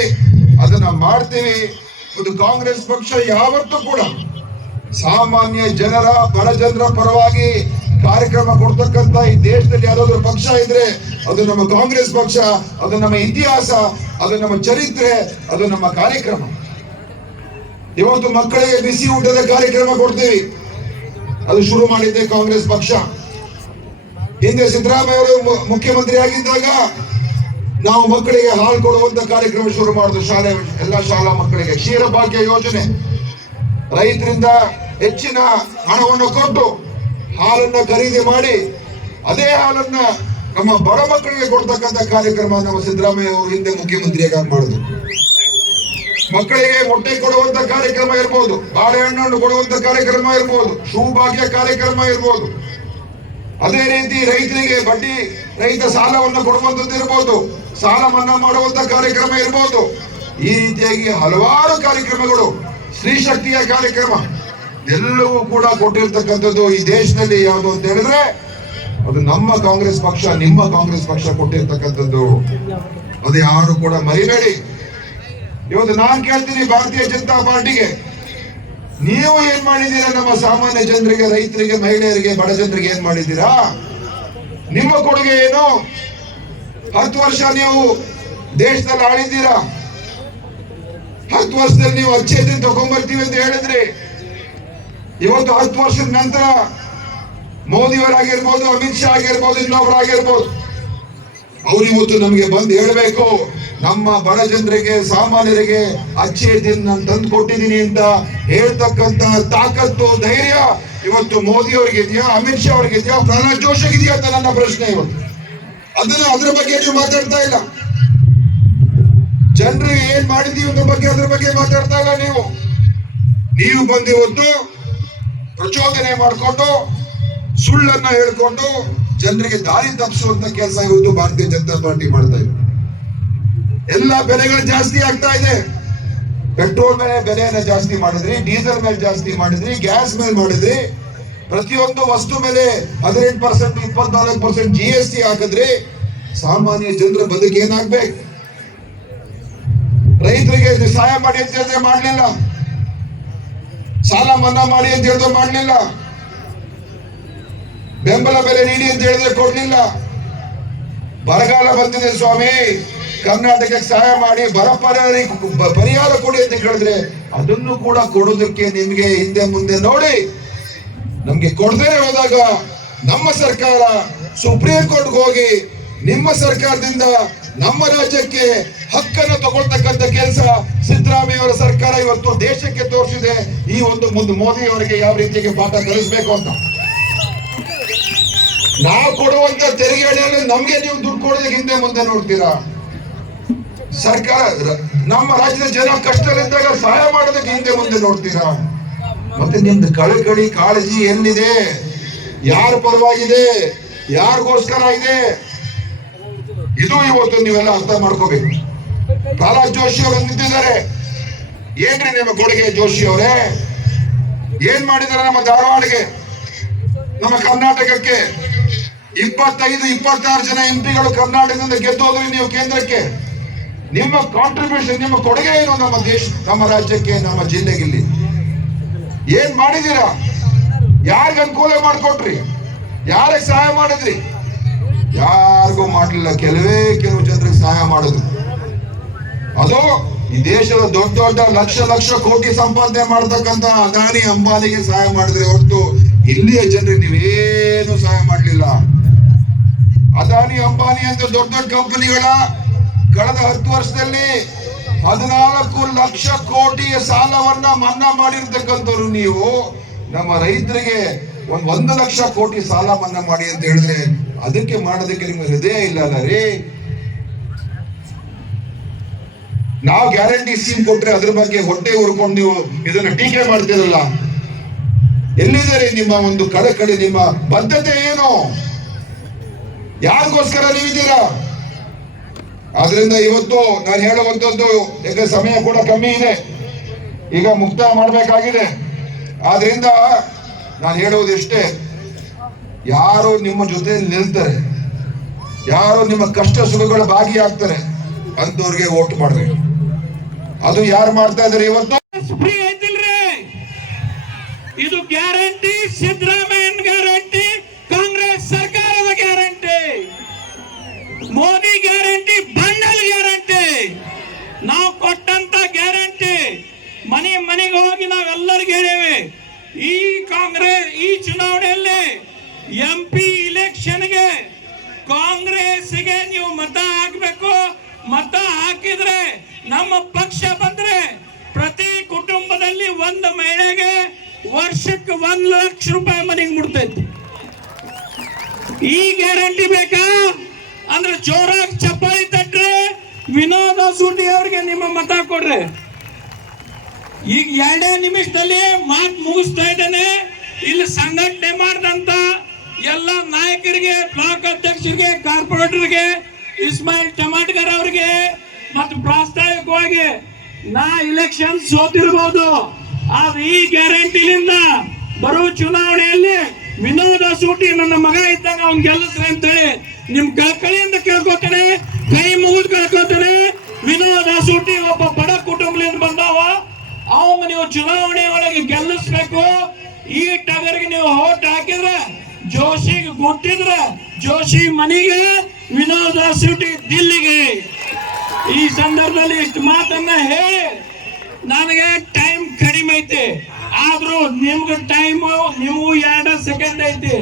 ಅದನ್ನ ಮಾಡ್ತೇವೆ. ಒಂದು ಕಾಂಗ್ರೆಸ್ ಪಕ್ಷ ಯಾವತ್ತೂ ಕೂಡ ಸಾಮಾನ್ಯ ಜನರ, ಬಡ ಜನರ ಪರವಾಗಿ ಕಾರ್ಯಕ್ರಮ ಕೊಡ್ತಕ್ಕಂತ ಈ ದೇಶದಲ್ಲಿ ಯಾವ್ದಾದ್ರು ಪಕ್ಷ ಇದ್ರೆ ಅದು ನಮ್ಮ ಕಾಂಗ್ರೆಸ್ ಪಕ್ಷ, ಅದು ನಮ್ಮ ಇತಿಹಾಸ, ಅದು ನಮ್ಮ ಚರಿತ್ರೆ, ಅದು ನಮ್ಮ ಕಾರ್ಯಕ್ರಮ. ಇವತ್ತು ಮಕ್ಕಳಿಗೆ ಬಿಸಿ ಊಟದ ಕಾರ್ಯಕ್ರಮ ಕೊಡ್ತೀವಿ ಅದು ಶುರು ಮಾಡಿದ್ದೆ ಕಾಂಗ್ರೆಸ್ ಪಕ್ಷ. ಹಿಂದೆ ಸಿದ್ದರಾಮಯ್ಯ ಅವರು ಮುಖ್ಯಮಂತ್ರಿ ಆಗಿದ್ದಾಗ ನಾವು ಮಕ್ಕಳಿಗೆ ಹಾಲು ಕೊಡುವಂತ ಕಾರ್ಯಕ್ರಮ ಶುರು ಮಾಡುದು ಶಾಲೆ, ಎಲ್ಲ ಶಾಲಾ ಮಕ್ಕಳಿಗೆ. ಕ್ಷೀರ ಭಾಗ್ಯ ಯೋಜನೆ. ರೈತರಿಂದ ಹೆಚ್ಚಿನ ಹಣವನ್ನು ಕೊಟ್ಟು ಹಾಲನ್ನು ಖರೀದಿ ಮಾಡಿ ಅದೇ ಹಾಲನ್ನ ನಮ್ಮ ಬಡ ಮಕ್ಕಳಿಗೆ ಕೊಡ್ತಕ್ಕಂಥ ಕಾರ್ಯಕ್ರಮ ನಮ್ಮ ಸಿದ್ದರಾಮಯ್ಯ ಅವರು ಹಿಂದೆ ಮುಖ್ಯಮಂತ್ರಿಯಾಗಿ ಮಾಡುದು. ಮಕ್ಕಳಿಗೆ ಮೊಟ್ಟೆ ಕೊಡುವಂತ ಕಾರ್ಯಕ್ರಮ ಇರ್ಬೋದು, ಬಾಳೆಹಣ್ಣನ್ನು ಕೊಡುವಂತ ಕಾರ್ಯಕ್ರಮ ಇರ್ಬೋದು ಶೂ ಭಾಗ್ಯ ಕಾರ್ಯಕ್ರಮ ಇರ್ಬೋದು. ಅದೇ ರೀತಿ ರೈತರಿಗೆ ಬಡ್ಡಿ ರೈತ ಸಾಲವನ್ನು ಕೊಡುವಂತದ್ದು ಇರ್ಬೋದು, ಸಾಲ ಮನ್ನಾ ಮಾಡುವಂತ ಕಾರ್ಯಕ್ರಮ ಇರ್ಬೋದು. ಈ ರೀತಿಯಾಗಿ ಹಲವಾರು ಕಾರ್ಯಕ್ರಮಗಳು ಸ್ತ್ರೀ ಶಕ್ತಿಯ ಕಾರ್ಯಕ್ರಮ. ಎಲ್ಲವೂ ಕೂಡ ಕೊಟ್ಟಿರ್ತಕ್ಕಂಥದ್ದು ಈ ದೇಶದಲ್ಲಿ ಯಾವುದು ಅಂತ ಹೇಳಿದ್ರೆ ಅದು ನಮ್ಮ ಕಾಂಗ್ರೆಸ್ ಪಕ್ಷ, ನಿಮ್ಮ ಕಾಂಗ್ರೆಸ್ ಪಕ್ಷ ಕೊಟ್ಟಿರ್ತಕ್ಕಂಥದ್ದು. ಅದು ಯಾರು ಕೂಡ ಮರಿಬೇಡಿ. ಇವತ್ತು ನಾನ್ ಕೇಳ್ತೀನಿ ಭಾರತೀಯ ಜನತಾ ಪಾರ್ಟಿಗೆ. ನೀವು ಏನ್ ಮಾಡಿದ್ದೀರಾ ನಮ್ಮ ಸಾಮಾನ್ಯ ಜನರಿಗೆ, ರೈತರಿಗೆ, ಮಹಿಳೆಯರಿಗೆ, ಬಡ ಜನರಿಗೆ ಏನ್ ಮಾಡಿದ್ದೀರಾ? ನಿಮ್ಮ ಕೊಡುಗೆ ಏನು? ಹತ್ತು ವರ್ಷ ನೀವು ದೇಶದಲ್ಲಿ ಆಳಿದ್ದೀರಾ? ಹತ್ತು ವರ್ಷದಲ್ಲಿ ನೀವು ಅಚ್ಚೇತನ ತಗೊಂಡ್ಬರ್ತೀವಿ ಅಂತ ಹೇಳಿದ್ರಿ. ಇವತ್ತು ಹತ್ತು ವರ್ಷದ ನಂತರ ಮೋದಿಯವರಾಗಿರ್ಬೋದು, ಅಮಿತ್ ಶಾ ಆಗಿರ್ಬೋದು ಇನ್ನೊಬ್ಬರಾಗಿರ್ಬೋದು ಅವ್ರು ಇವತ್ತು ನಮಗೆ ಬಂದು ಹೇಳಬೇಕು, ನಮ್ಮ ಬಡ ಜನರಿಗೆ, ಸಾಮಾನ್ಯರಿಗೆ ಅಚ್ಚೆ ನಾನು ತಂದು ಕೊಟ್ಟಿದ್ದೀನಿ ಅಂತ ಹೇಳ್ತಕ್ಕಂತ ತಾಕತ್ತು, ಧೈರ್ಯ ಇವತ್ತು ಮೋದಿ ಇದೆಯಾ, ಅಮಿತ್ ಶಾ ಅವ್ರಿಗೆ ಇದೆಯಾ, ಪ್ರಹ್ಲಾದ್ ಜೋಶಿ ಇದೆಯಾ ಅಂತ ನನ್ನ ಪ್ರಶ್ನೆ ಇವತ್ತು. ಅದನ್ನ ಅದ್ರ ಬಗ್ಗೆ ನೀವು ಮಾತಾಡ್ತಾ ಇಲ್ಲ. ಜನರಿಗೆ ಏನ್ ಮಾಡಿದೀವಿ ಅಂತ ಬಗ್ಗೆ ಅದ್ರ ಬಗ್ಗೆ ಮಾತಾಡ್ತಾ ಇಲ್ಲ ನೀವು. ನೀವು ಬಂದು ಇವತ್ತು ಪ್ರಚೋದನೆ ಮಾಡಿಕೊಂಡು, ಸುಳ್ಳನ್ನ ಹೇಳ್ಕೊಂಡು ಜನರಿಗೆ ದಾರಿ ತಪ್ಪಿಸುವಂತ ಕೆಲಸ ಇವತ್ತು ಭಾರತೀಯ ಜನತಾ ಪಾರ್ಟಿ ಮಾಡ್ತಾ ಇದೆ. ಎಲ್ಲ ಬೆಲೆಗಳು ಜಾಸ್ತಿ ಆಗ್ತಾ ಇದೆ. ಪೆಟ್ರೋಲ್ ಮೇಲೆ ಬೆಲೆಯನ್ನ ಜಾಸ್ತಿ ಮಾಡಿದ್ರಿ, ಡೀಸೆಲ್ ಮೇಲೆ ಜಾಸ್ತಿ ಮಾಡಿದ್ರಿ, ಗ್ಯಾಸ್ ಮೇಲೆ ಮಾಡಿದ್ರಿ. ಪ್ರತಿಯೊಂದು ವಸ್ತು ಮೇಲೆ ಹದಿನೆಂಟು ಪರ್ಸೆಂಟ್, ಇಪ್ಪತ್ನಾಲ್ಕು ಪರ್ಸೆಂಟ್ ಜಿ ಎಸ್ ಟಿ ಹಾಕಿದ್ರಿ. ಸಾಮಾನ್ಯ ಜನರ ಬದುಕೇನಾಗ್ಬೇಕು? ರೈತರಿಗೆ ಸಹಾಯ ಮಾಡಿ ಅಂತ ಮಾಡ್ಲಿಲ್ಲ. ಸಾಲ ಮನ್ನಾ ಮಾಡಿ ಅಂತ ಹೇಳಿದ್ರೆ ಮಾಡಲಿಲ್ಲ. ಬೆಂಬಲ ಬೆಲೆ ನೀಡಿ ಅಂತ ಹೇಳಿದ್ರೆ ಕೊಡ್ಲಿಲ್ಲ. ಬರಗಾಲ ಬಂದಿದೆ ಸ್ವಾಮಿ. ಕರ್ನಾಟಕಕ್ಕೆ ಸಹಾಯ ಮಾಡಿ ಬರ ಪರಿಹಾರ ಕೊಡಿ ಅಂತ ಕೇಳಿದ್ರೆ ಅದನ್ನು ಕೂಡ ಕೊಡೋದಕ್ಕೆ ನಿಮ್ಗೆ ಹಿಂದೆ ಮುಂದೆ ನೋಡಿ. ನಮ್ಗೆ ಕೊಡದೇ ಹೋದಾಗ ನಮ್ಮ ಸರ್ಕಾರ ಸುಪ್ರೀಂ ಕೋರ್ಟ್ಗೆ ಹೋಗಿ ನಿಮ್ಮ ಸರ್ಕಾರದಿಂದ ನಮ್ಮ ರಾಜ್ಯಕ್ಕೆ ಹಕ್ಕನ್ನು ತಗೊಳ್ತಕ್ಕಂಥ ಕೆಲಸ ಸಿದ್ದರಾಮಯ್ಯ ಅವರ ಸರ್ಕಾರ ಇವತ್ತು ದೇಶಕ್ಕೆ ತೋರಿಸಿದೆ. ಈ ಒಂದು ಮುಂದೆ ಮೋದಿ ಅವರಿಗೆ ಯಾವ ರೀತಿಗೆ ಪಾಠ ಕಲಿಸಬೇಕು ಅಂತ. ನಾವು ಕೊಡುವಂತ ತೆರಿಗೆ ನಮ್ಗೆ ನೀವು ದುಡ್ಡು ಕೊಡೋದಕ್ಕೆ ಹಿಂದೆ ಮುಂದೆ ನೋಡ್ತೀರಾ? ಸರ್ಕಾರ, ನಮ್ಮ ರಾಜ್ಯದ ಜನ ಕಷ್ಟದಲ್ಲಿದ್ದಾಗ ಸಹಾಯ ಮಾಡೋದಕ್ಕೆ ಹಿಂದೆ ಮುಂದೆ ನೋಡ್ತೀರಾ? ಮತ್ತೆ ನಿಮ್ದು ಕಳಕಳಿ ಕಾಳಜಿ ಎಲ್ಲಿದೆ? ಯಾರ ಪರವಾಗಿದೆ? ಯಾರಿಗೋಸ್ಕರ ಇದೆ? ಇದು ಇವತ್ತು ನೀವೆಲ್ಲ ಅರ್ಥ ಮಾಡ್ಕೋಬೇಕು. ಪ್ರಹ್ಲಾದ್ ಜೋಶಿ ಅವರು ನಿಂತಿದ್ದಾರೆ. ಏನ್ರಿ ನಿಮ್ಮ ಕೊಡುಗೆ ಜೋಶಿ ಅವರೇ? ಏನ್ ಮಾಡಿದಾರೆ ನಮ್ಮ ಧಾರವಾಡಗೆ ನಮ್ಮ ಕರ್ನಾಟಕಕ್ಕೆ? ಇಪ್ಪತ್ತೈದು, ಇಪ್ಪತ್ತಾರು ಜನ ಎಂ ಪಿಗಳು ಕರ್ನಾಟಕದಿಂದ ಗೆದ್ದೋದ್ರಿ ನೀವು ಕೇಂದ್ರಕ್ಕೆ. ನಿಮ್ಮ ಕಾಂಟ್ರಿಬ್ಯೂಷನ್ ನಿಮ್ಮ ಕೊಡುಗೆ ಏನು ನಮ್ಮ ದೇಶ, ನಮ್ಮ ರಾಜ್ಯಕ್ಕೆ, ನಮ್ಮ ಜಿಲ್ಲೆಗೆ ಇಲ್ಲಿ? ಏನ್ ಮಾಡಿದೀರಾ ಯಾರಿಗ ಅನುಕೂಲ ಮಾಡಿಕೊಟ್ರಿ? ಯಾರಿಗೆ ಸಹಾಯ ಮಾಡಿದ್ರಿ? ಯಾರಿಗೂ ಮಾಡಲಿಲ್ಲ. ಕೆಲವೇ ಕೆಲವು ಜನರಿಗೆ ಸಹಾಯ ಮಾಡಿದ್ರು ಅದು ಈ ದೇಶದ ದೊಡ್ಡ ದೊಡ್ಡ ಲಕ್ಷ ಲಕ್ಷ ಕೋಟಿ ಸಂಪಾದನೆ ಮಾಡ್ತಕ್ಕಂತ ಅದಾನಿ ಅಂಬಾನಿಗೆ ಸಹಾಯ ಮಾಡಿದ್ರೆ ಹೊರತು ಇಲ್ಲಿಯ ಜನರಿಗೆ ನೀವೇನು ಸಹಾಯ ಮಾಡಲಿಲ್ಲ. ಅದಾನಿ, ಅಂಬಾನಿ ಅಂತ ದೊಡ್ಡ ದೊಡ್ಡ ಕಂಪನಿಗಳ ಕಳೆದ ಹತ್ತು ವರ್ಷದಲ್ಲಿ ಹದಿನಾಲ್ಕು ಲಕ್ಷ ಕೋಟಿಯ ಸಾಲವನ್ನ ಮನ್ನಾ ಮಾಡಿರ್ತಕ್ಕಂಥವ್ರು ನೀವು. ನಮ್ಮ ರೈತರಿಗೆ ಒಂದ್ ಒಂದು ಲಕ್ಷ ಕೋಟಿ ಸಾಲ ಮನ್ನಾ ಮಾಡಿ ಅಂತ ಹೇಳಿದ್ರೆ ಅದಕ್ಕೆ ಮಾಡೋದಕ್ಕೆ ನಿಮ್ಗೆ ಹೃದಯ ಇಲ್ಲ ಅಲ್ಲ ರೀ? ನಾವು ಗ್ಯಾರಂಟಿ ಸ್ಕೀಮ್ ಕೊಟ್ರೆ ಅದ್ರ ಬಗ್ಗೆ ಹೊಟ್ಟೆ ಉರ್ಕೊಂಡು ನೀವು ಇದನ್ನ ಟೀಕೆ ಮಾಡ್ತೀರಲ್ಲ. ಎಲ್ಲಿದ್ದಾರೆ ನಿಮ್ಮ ಒಂದು ಕಡೆ ನಿಮ್ಮ ಬದ್ಧತೆ ಏನು? ಯಾರಿಗೋಸ್ಕರ ನೀವಿದ್ದೀರಾ? ಆದ್ರಿಂದ ಇವತ್ತು ನಾನು ಹೇಳುವಂತದ್ದು ಯಾಕಂದ್ರೆ ಸಮಯ ಕೂಡ ಕಮ್ಮಿ ಇದೆ. ಈಗ ಮುಕ್ತಾಯ ಮಾಡಬೇಕಾಗಿದೆ. ಆದ್ರಿಂದ ನಾನು ಹೇಳುವುದು ಇಷ್ಟೇ. ಯಾರು ನಿಮ್ಮ ಜೊತೆ ನಿಲ್ತಾರೆ. ಯಾರು ನಿಮ್ಮ ಕಷ್ಟ ಸುಖಗಳ ಭಾಗಿಯಾಗ್ತಾರೆ. ಅಂತವ್ರಿಗೆ ಓಟ್ ಮಾಡಬೇಕು. ಅದು ಯಾರು ಮಾಡ್ತಾ ಇದಾರೆ ಇವತ್ತು? ಇದು ಗ್ಯಾರಂಟಿ ಸಿದ್ದರಾಮಯ್ಯನ ಚುನಾವಣೆಯಲ್ಲಿ ಎಂ ಪಿ ಇಲೆಕ್ಷನ್ಗೆ ಕಾಂಗ್ರೆಸ್ಗೆ ನೀವು ಮತ ಹಾಕಬೇಕು. ಮತ ಹಾಕಿದ್ರೆ ನಮ್ಮ ಪಕ್ಷ ಬಂದ್ರೆ ಪ್ರತಿ ಕುಟುಂಬದಲ್ಲಿ ಒಂದು ಮಹಿಳೆಗೆ ವರ್ಷಕ್ಕೆ ಒಂದ್ ಲಕ್ಷ ರೂಪಾಯಿ ಮನೆಗೆ ಮುಡ್ತೈತಿ ಈ ಗ್ಯಾರಂಟಿ ಬೇಕಾ? ಅಂದ್ರೆ ಜೋರಾಗಿ ಚಪ್ಪಾಳಿ ತಟ್ರೆ ವಿನೋದ ಸೂಟಿ ಅವ್ರಿಗೆ ನಿಮ್ಮ ಮತ ಕೊಡ್ರಿ. ಈಗ ಎರಡೇ ನಿಮಿಷದಲ್ಲಿ ಮಾತು ಮುಗಿಸ್ತಾ ಇದ್ದೇನೆ. ಇಲ್ಲಿ ಸಂಘಟನೆ ಮಾಡಿದಂತ ಎಲ್ಲ ನಾಯಕರಿಗೆ, ಬ್ಲಾಕ್ ಅಧ್ಯಕ್ಷರಿಗೆ, ಕಾರ್ಪೊರೇಟರ್ಗೆ, ಇಸ್ಮಾಯಿಲ್ ಟಮಾಟ್ಕರ್ ಅವರಿಗೆ ಮತ್ತು ಪ್ರಾಸ್ತಾವಿಕವಾಗಿ ನಾ ಇಲೆಕ್ಷನ್ ಸೋತಿರ್ಬೋದು. ಆದ್ರೆ ಈ ಗ್ಯಾರಂಟಿಲಿಂದ ಬರುವ ಚುನಾವಣೆಯಲ್ಲಿ ವಿನೋದ ಸೂಟಿ ನನ್ನ ಮಗ ಇದ್ದಾಗ ಅವ್ನ್ ಗೆಲ್ಲಿಸ್ರಿ ಅಂತೇಳಿ ನಿಮ್ ಕಳ್ಕಳಿಯಿಂದ ಕೇಳ್ಕೊತಾನೆ, ಕೈ ಮುಗಿದು ಕೇಳ್ಕೊತಾನೆ, ವಿನೋದ ಸೂಟಿ ಒಬ್ಬ ಬಡ ಕುಟುಂಬದಿಂದ ಬಂದವ. ಅವಂಗ ನೀವು ಚುನಾವಣೆ ಒಳಗೆ ಗೆಲ್ಲಿಸ್ಬೇಕು ಈ ಟಗರ್ಗೆ ನೀವು ಹೋಟ್ ಹಾಕಿದ್ರೆ ಜೋಶಿಗೆ ಗೊತ್ತಿದ್ರೆ ಜೋಶಿ ಮನೆಗೆ ವಿನೋದ ಸೂಟಿ ದಿಲ್ಲಿಗೆ. ಈ ಸಂದರ್ಭದಲ್ಲಿ ಇಷ್ಟು ಮಾತನ್ನ ಹೇಳಿ ನನಗೆ ಟೈಮ್ ಕಡಿಮೆ ಐತಿ. ಆದ್ರೂ ನಿಮ್ಗೆ ಟೈಮ್ ನೀವು ಎರಡು ಸೆಕೆಂಡ್ ಐತಿ.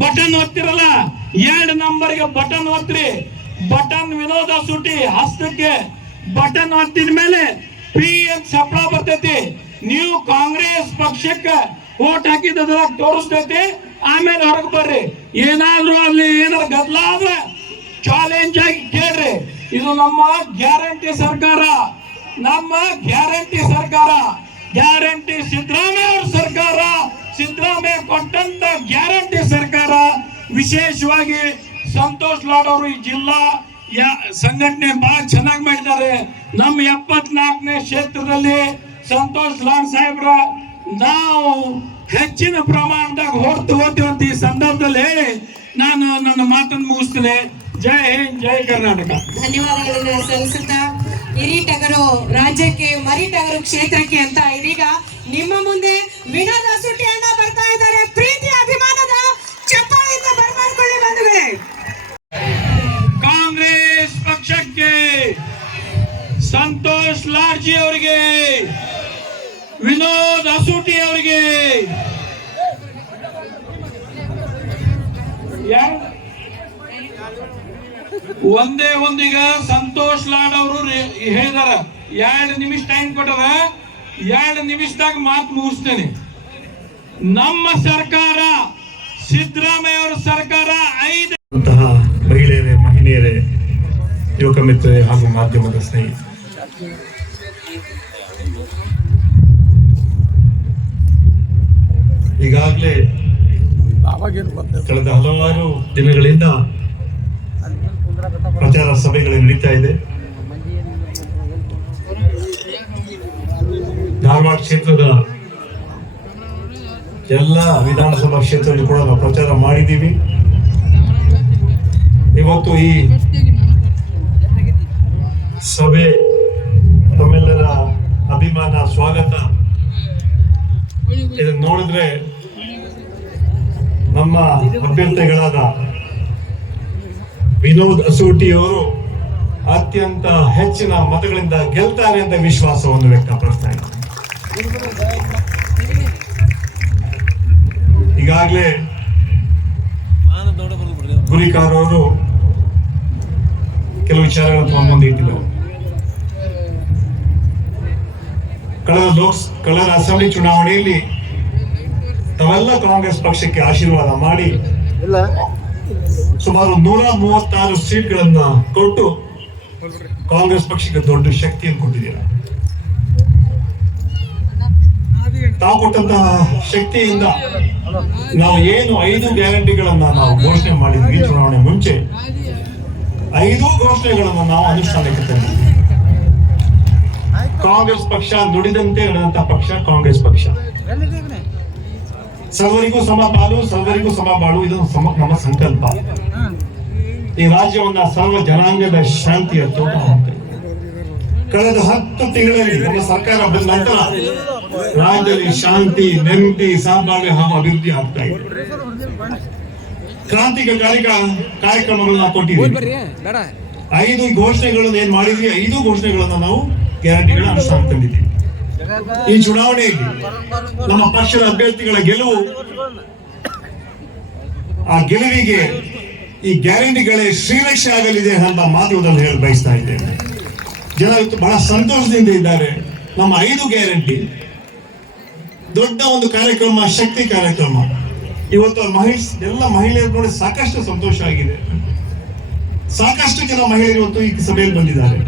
ಬಟನ್ ಒತ್ತಿರಲ್ಲ, ಎರಡು ನಂಬರ್ಗೆ ಬಟನ್ ಒತ್ತಿರಿ ಬಟನ್ ವಿನೋದ ಸುಟಿ ಹಸ್ತಕ್ಕೆ ಬಟನ್ ಒತ್ತಿದ ಮೇಲೆ ಪಿ ಎನ್ ಸಪ್ಳ ಬರ್ತೈತಿ. ನೀವು ಕಾಂಗ್ರೆಸ್ ಪಕ್ಷಕ್ಕೆ ಓಟ್ ಹಾಕಿದ ತೋರಿಸ್ತೈತಿ ಆಮೇಲೆ ಹೊರಗೆ ಬರ್ರಿ. ಏನಾದ್ರೂ ಅಲ್ಲಿ ಏನಾದ್ರು ಗದ್ದಲ ಆದ್ರೆ ಚಾಲೆಂಜ್ ಆಗಿ ಕೇಳ್ರಿ. ಇದು ನಮ್ಮ ಗ್ಯಾರಂಟಿ ಸರ್ಕಾರ. ನಮ್ಮ ಗ್ಯಾರಂಟಿ ಸರ್ಕಾರ. ಗ್ಯಾರಂಟಿ ಸಿದ್ದರಾಮಯ್ಯ ಅವ್ರ ಸರ್ಕಾರ. ಸಿದ್ದರಾಮಯ್ಯ ಕೊಟ್ಟಂತ ಗ್ಯಾರಂಟಿ ಸರ್ಕಾರ ವಿಶೇಷವಾಗಿ ಸಂತೋಷ್ ಲಾಡ್ ಅವರು ಈ ಜಿಲ್ಲಾ ಸಂಘಟನೆ ಬಹಳ ಚೆನ್ನಾಗಿ ಮಾಡಿದ್ದಾರೆ. ನಮ್ಮ ಎಪ್ಪತ್ನಾಲ್ಕನೇ ಕ್ಷೇತ್ರದಲ್ಲಿ ಸಂತೋಷ್ ಲಾಡ್ ಸಾಹೇಬ್ರ ನಾವು ಹೆಚ್ಚಿನ ಪ್ರಮಾಣದಾಗ ಹೊರತು ಹೋಗ್ತೀವಂತ ಈ ಸಂದರ್ಭದಲ್ಲಿ ಹೇಳಿ ನಾನು ನನ್ನ ಮಾತನ್ನು ಮುಗಿಸ್ತೇನೆ. ಜೈ ಹಿಂದ್ ಜೈ ಕರ್ನಾಟಕ. ಧನ್ಯವಾದಗಳನ್ನು ಸಲ್ಲಿಸುತ್ತಾ ಹಿರಿಟಗರು ರಾಜ್ಯಕ್ಕೆ ಮರಿಟಗರು ಕ್ಷೇತ್ರಕ್ಕೆ ಅಂತ ಇದೀಗ ನಿಮ್ಮ ಮುಂದೆ ವಿನೋದ ಸುಟ್ಟಿ ಅಣ್ಣ ಬರ್ತಾ ಇದ್ದಾರೆ. ಪ್ರೀತಿ ಅಭಿಮಾನದ ಚಪ್ಪಾಳೆಯಿಂದ ಬರ್ಮಾಡ್ಕೊಳ್ಳಿ ಬಂಧುಗಳೇ. ಕಾಂಗ್ರೆಸ್ ಪಕ್ಷಕ್ಕೆ ಸಂತೋಷ್ ಲಾರ್ಜಿ ಅವರಿಗೆ ವಿನೋದ್ ಅಸೂಟಿ ಅವರಿಗೆ? ಒಂದೇ ಒಂದೀಗ ಸಂತೋಷ್ ಲಾಡ್ ಅವರು ಹೇಳಿದಾರ. ಎರಡು ನಿಮಿಷ ಟೈಮ್ ಕೊಟ್ಟಾರ. ಎರಡು ನಿಮಿಷದಾಗ ಮಾತು ಮುಗಿಸ್ತೇನೆ. ನಮ್ಮ ಸರ್ಕಾರ, ಸಿದ್ದರಾಮಯ್ಯ ಅವರ ಸರ್ಕಾರ ಐದು ಮಹಿಳೆಯರೇ ಮಹಿಳೆಯರೇ, ಯುವಕ ಮಿತ್ರರೇ ಹಾಗೂ ಮಾಧ್ಯಮದ ಸ್ನೇಹಿತರೆ ಈಗಾಗಲೇ ಕಳೆದ ಹಲವಾರು ದಿನಗಳಿಂದ ಪ್ರಚಾರ ಸಭೆಗಳು ನಡೀತಾ ಇದೆ. ಧಾರವಾಡ ಕ್ಷೇತ್ರದ ಎಲ್ಲ ವಿಧಾನಸಭಾ ಕ್ಷೇತ್ರದಲ್ಲಿ ಕೂಡ ನಾವು ಪ್ರಚಾರ ಮಾಡಿದ್ದೀವಿ. ಇವತ್ತು ಈ ಸಭೆ ತಮ್ಮೆಲ್ಲರ ಅಭಿಮಾನ ಸ್ವಾಗತ. ಇದನ್ನು ನೋಡಿದ್ರೆ ನಮ್ಮ ಅಭ್ಯರ್ಥಿಗಳಾದ ವಿನೋದ್ ಅಸೂಟಿ ಅವರು ಅತ್ಯಂತ ಹೆಚ್ಚಿನ ಮತಗಳಿಂದ ಗೆಲ್ತಾರೆ ಅಂತ ವಿಶ್ವಾಸವನ್ನು ವ್ಯಕ್ತಪಡಿಸ್ತಾ ಈಗಾಗಲೇ ಗುರಿಕಾರ್ ಅವರು ಕೆಲವು ವಿಚಾರಗಳನ್ನು ತಮ್ಮ ಮುಂದೆ ಇಟ್ಟಿದ್ದಾರೆ. ಕಳೆದ ಲೋಕ್ ಕಳೆದ ಅಸೆಂಬ್ಲಿ ಚುನಾವಣೆಯಲ್ಲಿ ತಾವೆಲ್ಲ ಕಾಂಗ್ರೆಸ್ ಪಕ್ಷಕ್ಕೆ ಆಶೀರ್ವಾದ ಮಾಡಿ ಸುಮಾರು ನೂರ ಮೂವತ್ತಾರು ಸೀಟ್ಗಳನ್ನ ಕೊಟ್ಟು ಕಾಂಗ್ರೆಸ್ ಪಕ್ಷಕ್ಕೆ ದೊಡ್ಡ ಶಕ್ತಿಯನ್ನು ಕೊಟ್ಟಿದ್ದೀರಾ? ತಾವು ಕೊಟ್ಟಂತಹ ಶಕ್ತಿಯಿಂದ ನಾವು ಏನು ಐದು ಗ್ಯಾರಂಟಿಗಳನ್ನ ನಾವು ಘೋಷಣೆ ಮಾಡಿದ್ವಿ ಚುನಾವಣೆ ಮುಂಚೆ. ಐದು ಘೋಷಣೆಗಳನ್ನು ನಾವು ಅನುಷ್ಠಾನಕ್ಕೆ ತಂದಿದ್ವಿ. ಕಾಂಗ್ರೆಸ್ ಪಕ್ಷ ನುಡಿದಂತೆ ನಡೆದಂತ ಪಕ್ಷ ಕಾಂಗ್ರೆಸ್ ಪಕ್ಷ. ಸರ್ವರಿಗೂ ಸಮ ಪಾಲು ಸರ್ವರಿಗೂ ಸಮ ಬಾಳು ಇದು ಸಮ ನಮ್ಮ ಸಂಕಲ್ಪ. ಈ ರಾಜ್ಯವನ್ನ ಸರ್ವ ಜನಾಂಗದ ಶಾಂತಿಯ ತೋಟ ಕಳೆದ ಹತ್ತು ತಿಂಗಳಲ್ಲಿ ನಮ್ಮ ಸರ್ಕಾರ ಬಂದ ನಂತರ ರಾಜ್ಯದಲ್ಲಿ ಶಾಂತಿ ನೆಮ್ಮದಿ ಸಹಬಾಳ್ವೆ ಹಾಗೂ ಅಭಿವೃದ್ಧಿ ಆಗ್ತಾ ಇದೆ. ಕ್ರಾಂತಿಕಾರಿಕ ಕಾರ್ಯಕ್ರಮಗಳನ್ನ ಕೊಟ್ಟಿದ್ದೀವಿ. ಐದು ಘೋಷಣೆಗಳನ್ನು ಏನ್ ಮಾಡಿದ್ವಿ? ಐದು ಘೋಷಣೆಗಳನ್ನ ನಾವು ಗ್ಯಾರಂಟಿಗಳ ಅನುಷ್ಠಾನ ತಂದಿದ್ದೀವಿ. ಈ ಚುನಾವಣೆಯಲ್ಲಿ ನಮ್ಮ ಪಕ್ಷದ ಅಭ್ಯರ್ಥಿಗಳ ಗೆಲುವು ಆ ಗೆಲುವಿಗೆ ಈ ಗ್ಯಾರಂಟಿಗಳೇ ಶ್ರೀರಕ್ಷೆ ಆಗಲಿದೆ ಅಂತ ಮಾತು ಇವತ್ತಲ್ಲಿ ಹೇಳಿ ಬಯಸ್ತಾ ಇದ್ದೇನೆ. ಜನ ಬಹಳ ಸಂತೋಷದಿಂದ ಇದ್ದಾರೆ. ನಮ್ಮ ಐದು ಗ್ಯಾರಂಟಿ. ದೊಡ್ಡ ಒಂದು ಕಾರ್ಯಕ್ರಮ, ಶಕ್ತಿ ಕಾರ್ಯಕ್ರಮ. ಇವತ್ತು ಮಹಿಳ್, ಎಲ್ಲ ಮಹಿಳೆಯರು ನೋಡಿ ಸಾಕಷ್ಟು ಸಂತೋಷ ಆಗಿದೆ. ಸಾಕಷ್ಟು ಜನ ಮಹಿಳೆಯರು ಇವತ್ತು ಈ ಸಭೆಯಲ್ಲಿ ಬಂದಿದ್ದಾರೆ.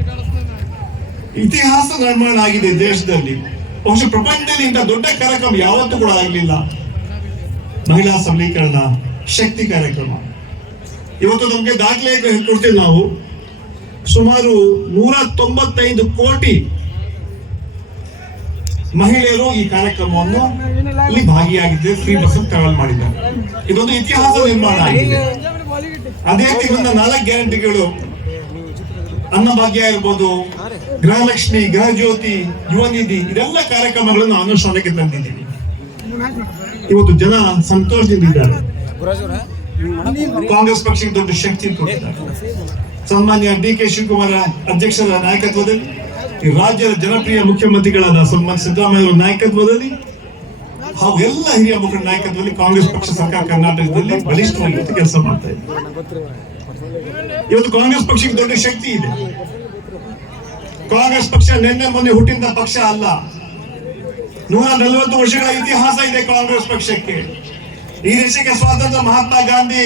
ಇತಿಹಾಸ ನಿರ್ಮಾಣ ಆಗಿದೆ ದೇಶದಲ್ಲಿ. ಬಹುಶಃ ಪ್ರಪಂಚದಲ್ಲಿ ಇಂಥ ದೊಡ್ಡ ಕಾರ್ಯಕ್ರಮ ಯಾವತ್ತೂ ಕೂಡ ಆಗಲಿಲ್ಲ. ಮಹಿಳಾ ಸಬಲೀಕರಣ ಶಕ್ತಿ ಕಾರ್ಯಕ್ರಮ. ಇವತ್ತು ನಮಗೆ ದಾಖಲೆ ಕೊಡ್ತೀವಿ ನಾವು. ಸುಮಾರು ನೂರ ತೊಂಬತ್ತೈದು ಕೋಟಿ ಮಹಿಳೆಯರು ಈ ಕಾರ್ಯಕ್ರಮವನ್ನು ಇಲ್ಲಿ ಭಾಗಿಯಾಗಿದ್ದೆ ಫ್ರೀ ಬಸ್ ಟ್ರಾವೆಲ್ ಮಾಡಿದ್ದಾರೆ. ಇದೊಂದು ಇತಿಹಾಸ ನಿರ್ಮಾಣ ಆಗಿದೆ. ಅದೇ ರೀತಿ ನಾಲ್ಕು ಗ್ಯಾರಂಟಿಗಳು ಅನ್ನಭಾಗ್ಯ ಇರ್ಬೋದು ಗೃಹಲಕ್ಷ್ಮಿ, ಗೃಹಜ್ಯೋತಿ ಯುವ ನಿಧಿ ಇದೆಲ್ಲ ಕಾರ್ಯಕ್ರಮಗಳನ್ನು ಅನುಷ್ಠಾನಕ್ಕೆ ತಂದಿದ್ದೀವಿ. ಇವತ್ತು ಜನ ಸಂತೋಷದಿಂದಿದ್ದಾರೆ ಕಾಂಗ್ರೆಸ್ ಪಕ್ಷಕ್ಕೆ ದೊಡ್ಡ ಶಕ್ತಿ ಸನ್ಮಾನ್ಯ ಡಿ ಕೆ ಶಿವಕುಮಾರ ಅಧ್ಯಕ್ಷರ ನಾಯಕತ್ವದಲ್ಲಿ ರಾಜ್ಯದ ಜನಪ್ರಿಯ ಮುಖ್ಯಮಂತ್ರಿಗಳಾದ ಸನ್ಮಾನ್ಯ ಸಿದ್ದರಾಮಯ್ಯ ಅವರ ನಾಯಕತ್ವದಲ್ಲಿ, ಹಾಗೂ ಎಲ್ಲ ಹಿರಿಯ ಮುಖಂಡ ನಾಯಕತ್ವದಲ್ಲಿ ಕಾಂಗ್ರೆಸ್ ಪಕ್ಷ ಸರ್ಕಾರ ಕರ್ನಾಟಕದಲ್ಲಿ ಬಲಿಷ್ಠವಾಗಿ ಕೆಲಸ ಮಾಡ್ತಾ ಇದೆ. ಇವತ್ತು ಕಾಂಗ್ರೆಸ್ ಪಕ್ಷಕ್ಕೆ ದೊಡ್ಡ ಶಕ್ತಿ ಇದೆ. ಕಾಂಗ್ರೆಸ್ ಪಕ್ಷ ನಿನ್ನೆ ಮೊನ್ನೆ ಹುಟ್ಟಿದ ಪಕ್ಷ ಅಲ್ಲ. ನೂರ ನಲವತ್ತು ವರ್ಷಗಳ ಇತಿಹಾಸ ಇದೆ ಕಾಂಗ್ರೆಸ್ ಪಕ್ಷಕ್ಕೆ. ಈ ದೇಶಕ್ಕೆ ಸ್ವಾತಂತ್ರ್ಯ ಮಹಾತ್ಮ ಗಾಂಧಿ,